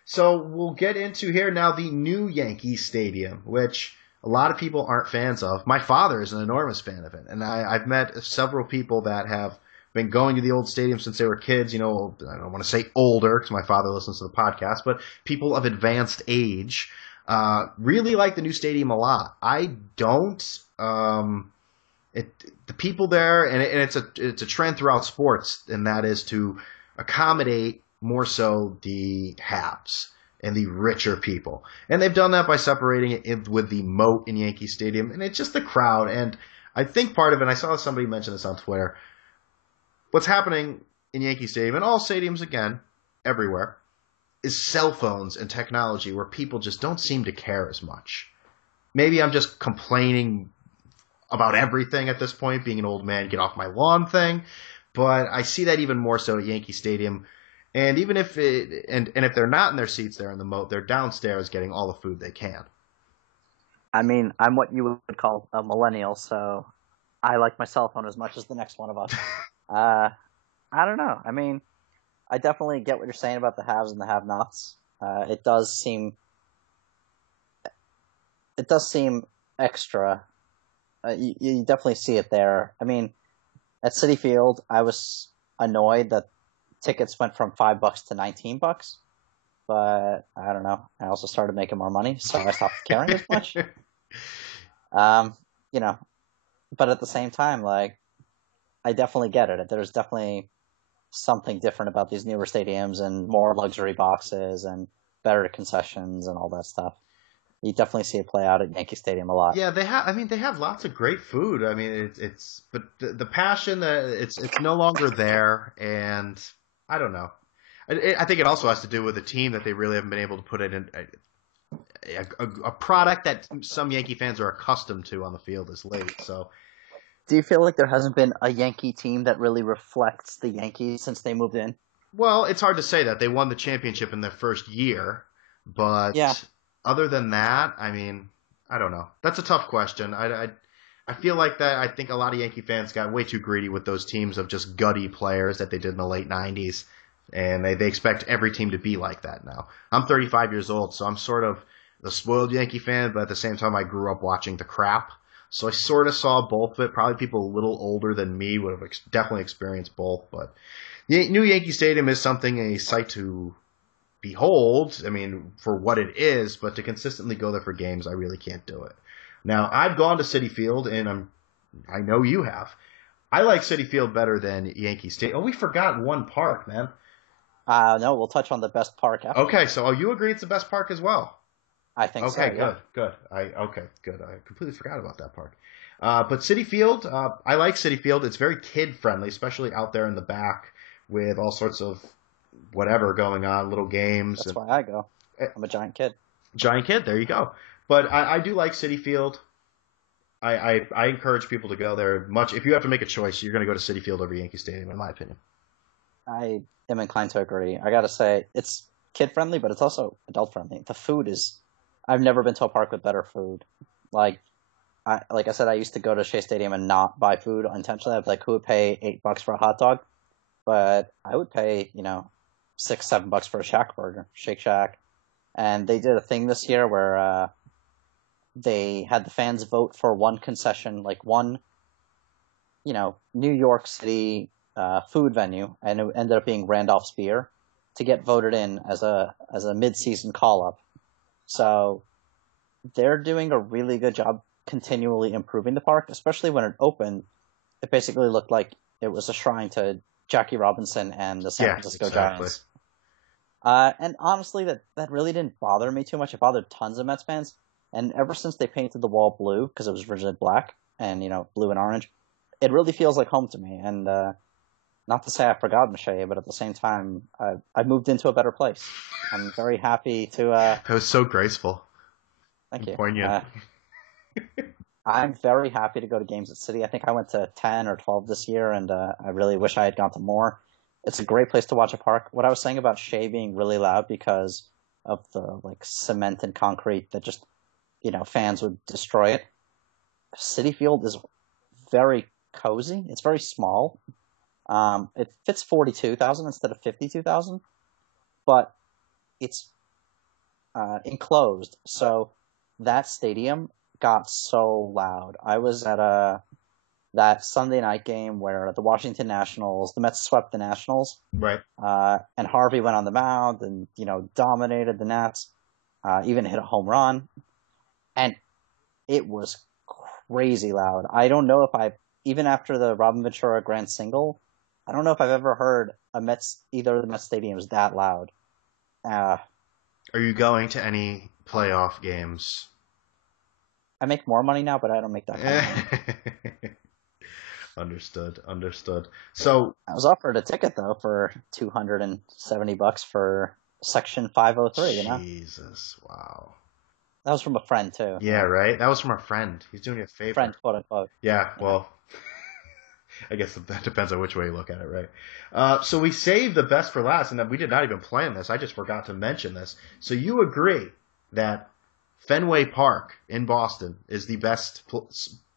So we'll get into here now the new Yankee Stadium, which a lot of people aren't fans of. My father is an enormous fan of it, and I've met several people that have been going to the old stadium since they were kids. You know, I don't want to say older because my father listens to the podcast, but people of advanced age really like the new stadium a lot. I don't. The people there, and it's a trend throughout sports, and that is to accommodate more so the haves and the richer people. And they've done that by separating it with the moat in Yankee Stadium, and it's just the crowd. And I think part of it, and I saw somebody mention this on Twitter, what's happening in Yankee Stadium, and all stadiums again, everywhere, is cell phones and technology where people just don't seem to care as much. Maybe I'm just complaining about everything at this point, being an old man, get off my lawn thing, but I see that even more so at Yankee Stadium. And even if if they're not in their seats there in the moat, they're downstairs getting all the food they can. I mean, I'm what you would call a millennial, so I like my cell phone as much as the next one of us. I don't know. I mean, I definitely get what you're saying about the haves and the have-nots. It does seem extra. You definitely see it there. I mean, at Citi Field, I was annoyed that tickets went from $5 to $19, but I don't know. I also started making more money, so I stopped caring as much. You know, but at the same time, like, I definitely get it. There's definitely something different about these newer stadiums and more luxury boxes and better concessions and all that stuff. You definitely see it play out at Yankee Stadium a lot. Yeah, they have. I mean, they have lots of great food. I mean, but the passion, it's no longer there, and I don't know. I think it also has to do with the team that they really haven't been able to put in a product that some Yankee fans are accustomed to on the field is late. So, do you feel like there hasn't been a Yankee team that really reflects the Yankees since they moved in? Well, it's hard to say that. They won the championship in their first year, but yeah. Other than that, I mean, I don't know. That's a tough question. I feel like that. I think a lot of Yankee fans got way too greedy with those teams of just gutty players that they did in the late 90s, and they expect every team to be like that now. I'm 35 years old, so I'm sort of the spoiled Yankee fan, but at the same time, I grew up watching the crap. So I sort of saw both of it. Probably people a little older than me would have definitely experienced both, but the new Yankee Stadium is a sight to behold, I mean, for what it is, but to consistently go there for games, I really can't do it. Now, I've gone to Citi Field, and I know you have. I like Citi Field better than Yankee Stadium. Oh, we forgot one park, man. No, we'll touch on the best park after. Okay, so you agree it's the best park as well? I think so, yeah. Good. I completely forgot about that park. But Citi Field, I like Citi Field. It's very kid-friendly, especially out there in the back with all sorts of whatever going on, little games. That's why I go. I'm a giant kid. Giant kid, there you go. But I do like Citi Field. I encourage people to go there much. If you have to make a choice, you're going to go to Citi Field over Yankee Stadium, in my opinion. I am inclined to agree. I got to say, it's kid-friendly, but it's also adult-friendly. The food is... I've never been to a park with better food. Like I said, I used to go to Shea Stadium and not buy food intentionally. I'd be like, who would pay $8 for a hot dog? But I would pay, $6-7 for a Shack burger, Shake Shack. And they did a thing this year where they had the fans vote for one concession, like one, New York City food venue, and it ended up being Randolph's Beer, to get voted in as a mid-season call-up. So they're doing a really good job continually improving the park, especially when it opened. It basically looked like it was a shrine to Jackie Robinson and the San Francisco Giants. And honestly, that really didn't bother me too much. It bothered tons of Mets fans. And ever since they painted the wall blue, because it was originally black and, blue and orange, it really feels like home to me. And not to say I've forgotten Shea, but at the same time, I've moved into a better place. I'm very happy to... that was so graceful. Thank you. Poignant. I'm very happy to go to games at City. I think I went to 10 or 12 this year, and I really wish I had gone to more. It's a great place to watch a park. What I was saying about Shea being really loud because of the cement and concrete that just, fans would destroy it. Citi Field is very cozy. It's very small. It fits 42,000 instead of 52,000, but it's enclosed. So that stadium got so loud. I was at that Sunday night game where the Washington Nationals, the Mets swept the Nationals. Right. And Harvey went on the mound and, dominated the Nats, even hit a home run. And it was crazy loud. I don't know if even after the Robin Ventura grand single, I don't know if I've ever heard either of the Mets stadiums that loud. Are you going to any playoff games? I make more money now, but I don't make that kind of money. Understood. So I was offered a ticket though for $270 for section 503. Jesus, wow. That was from a friend too. Yeah, right. That was from a friend. He's doing you a favor. Friend, quote unquote. Yeah. Well, I guess that depends on which way you look at it, right? So we saved the best for last, and we did not even plan this. I just forgot to mention this. So you agree that Fenway Park in Boston is the best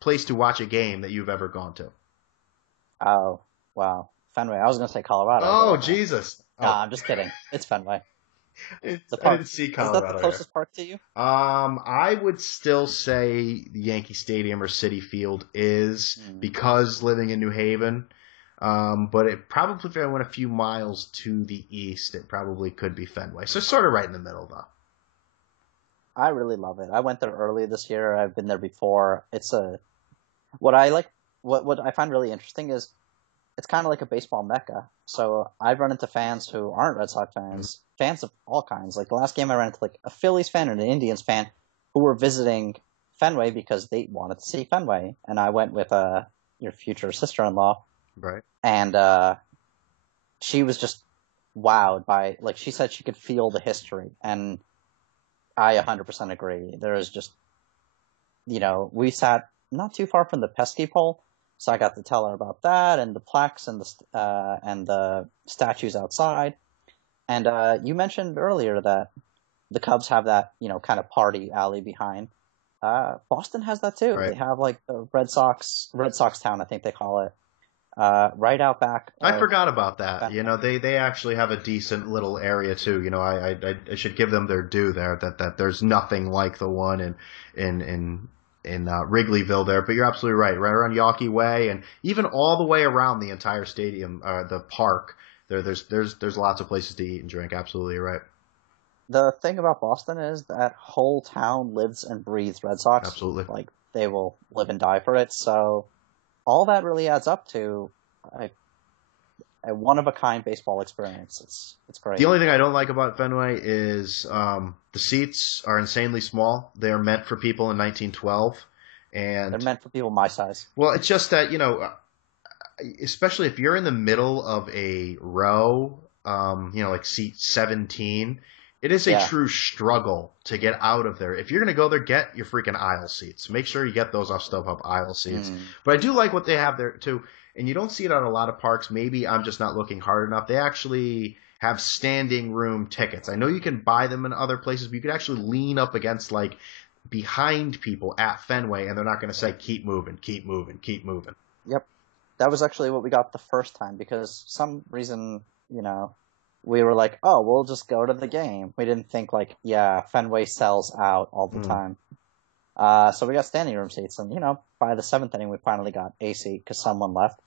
place to watch a game that you've ever gone to? Oh, wow. Fenway. I was going to say Colorado. Oh, Jesus. No, I'm just kidding. It's Fenway. I didn't see Colorado. Is that the closest park to you? I would still say the Yankee Stadium or Citi Field is, because living in New Haven. But it probably, if I went a few miles to the east, it probably could be Fenway. So sort of right in the middle, though. I really love it. I went there early this year. I've been there before. What I find really interesting is it's kind of like a baseball mecca. So I've run into fans who aren't Red Sox fans, fans of all kinds. Like the last game I ran into a Phillies fan and an Indians fan who were visiting Fenway because they wanted to see Fenway. And I went with your future sister-in-law. Right. And she was just wowed by, she said she could feel the history. And I 100% agree. There is just, we sat not too far from the pesky pole, so I got to tell her about that and the plaques and the statues outside. And you mentioned earlier that the Cubs have that, kind of party alley behind. Boston has that too. Right. They have the Red Sox Town, I think they call it, right out back. I forgot about that. They actually have a decent little area too. I should give them their due there. That there's nothing like the one in Wrigleyville there. But you're absolutely right. Right around Yawkey Way and even all the way around the entire stadium, the park. There's lots of places to eat and drink. Absolutely right. The thing about Boston is that whole town lives and breathes Red Sox. Absolutely. They will live and die for it. So all that really adds up to a one-of-a-kind baseball experience. It's great. The only thing I don't like about Fenway is the seats are insanely small. They are meant for people in 1912. And they're meant for people my size. Well, it's just that, especially if you're in the middle of a row, like seat 17, it is a true struggle to get out of there. If you're going to go there, get your freaking aisle seats. Make sure you get those off StubHub aisle seats. But I do like what they have there, too. And you don't see it on a lot of parks. Maybe I'm just not looking hard enough. They actually have standing room tickets. I know you can buy them in other places, but you could actually lean up against, behind people at Fenway, and they're not going to say, keep moving, keep moving, keep moving. Yep. That was actually what we got the first time, because some reason, we were like, oh, we'll just go to the game. We didn't think Fenway sells out all the time. So we got standing room seats, and by the seventh inning we finally got a seat because someone left.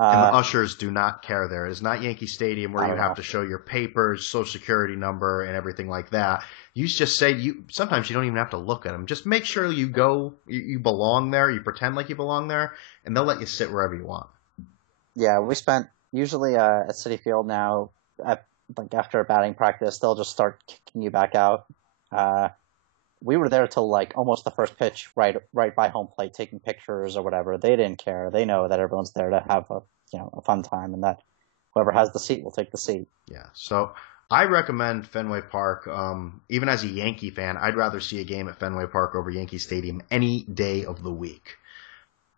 And the ushers do not care there. It is not Yankee Stadium where you have to show your papers, social security number, and everything like that. You just say sometimes you don't even have to look at them. Just make sure you belong there. You pretend like you belong there, and they'll let you sit wherever you want. Yeah, we spent usually at Citi Field now. After a batting practice, they'll just start kicking you back out. We were there till like almost the first pitch, right by home plate, taking pictures or whatever. They didn't care. They know that everyone's there to have a fun time, and that whoever has the seat will take the seat. Yeah. So I recommend Fenway Park. Even as a Yankee fan, I'd rather see a game at Fenway Park over Yankee Stadium any day of the week.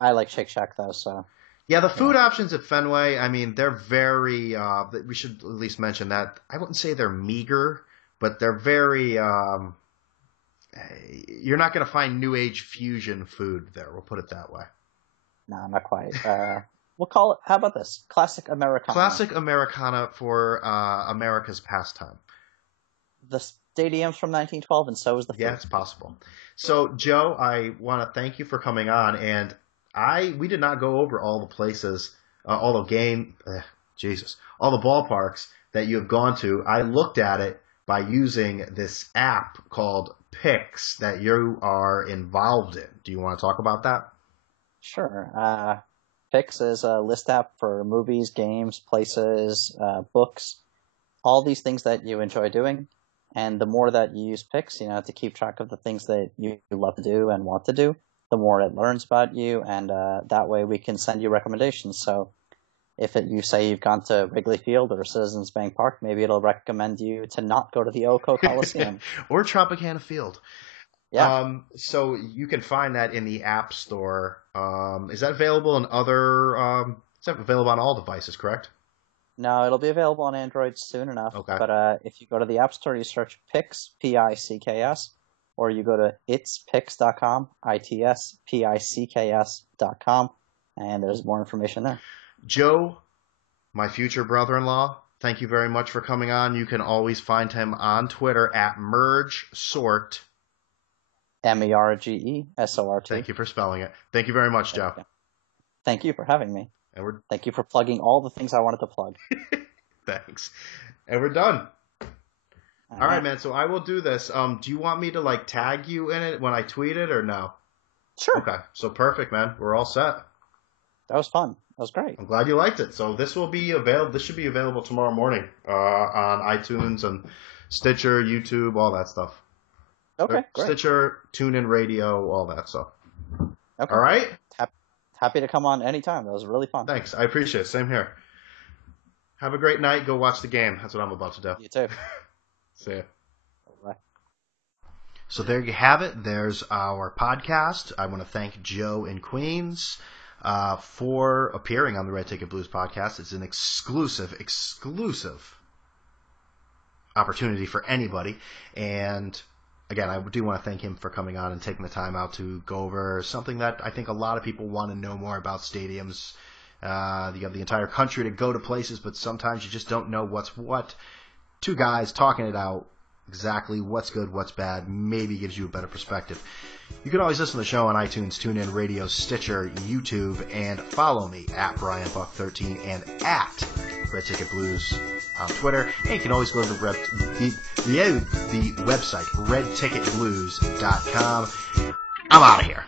I like Shake Shack though, so. Yeah, the food options at Fenway, I mean, they're very. We should at least mention that. I wouldn't say they're meager, but they're very. You're not going to find New Age fusion food there. We'll put it that way. No, not quite. We'll call it. How about this? Classic Americana. Classic Americana for America's pastime. The stadium's from 1912, and so is the food. Yeah, it's possible. So, Joe, I want to thank you for coming on, and we did not go over all the places, all the ballparks that you have gone to. I looked at it by using this app called Pix that you are involved in. Do you want to talk about that? Sure. Pix is a list app for movies, games, places, books, all these things that you enjoy doing. And the more that you use Pix, to keep track of the things that you love to do and want to do, the more it learns about you, and that way we can send you recommendations. So if you say you've gone to Wrigley Field or Citizens Bank Park, maybe it'll recommend you to not go to the Oco Coliseum. Or Tropicana Field. Yeah. So you can find that in the App Store. Is that available in other? Is that available on all devices? Correct. No, it'll be available on Android soon enough. Okay. But if you go to the App Store, you search Pix, Picks, or you go to itspix.com, itspicks.com, and there's more information there. Joe, my future brother-in-law, thank you very much for coming on. You can always find him on Twitter at mergesort. MERGESORT. Thank you for spelling it. Thank you very much, Joe. Thank you for having me. Thank you for plugging all the things I wanted to plug. Thanks. And we're done. All right, man. So I will do this. Do you want me to tag you in it when I tweet it or no? Sure. Okay. So perfect, man. We're all set. That was fun. That was great. I'm glad you liked it. So this will be available. This should be available tomorrow morning on iTunes and Stitcher, YouTube, all that stuff. Okay, great. Stitcher, TuneIn Radio, all that stuff. Okay. All right? Happy to come on anytime. That was really fun. Thanks. I appreciate it. Same here. Have a great night. Go watch the game. That's what I'm about to do. You too. See ya. Bye. So there you have it. There's our podcast. I want to thank Joe in Queens for appearing on the Red Ticket Blues podcast. It's an exclusive opportunity for anybody. And again, I do want to thank him for coming on and taking the time out to go over something that I think a lot of people want to know more about stadiums. You have the entire country to go to places, but sometimes you just don't know what's what. Two guys talking it out, exactly what's good, what's bad, maybe gives you a better perspective. You can always listen to the show on iTunes, TuneIn Radio, Stitcher, YouTube, and follow me at BrianBuck13 and at Red Ticket Blues on Twitter. And you can always go to the website, redticketblues.com. I'm out of here.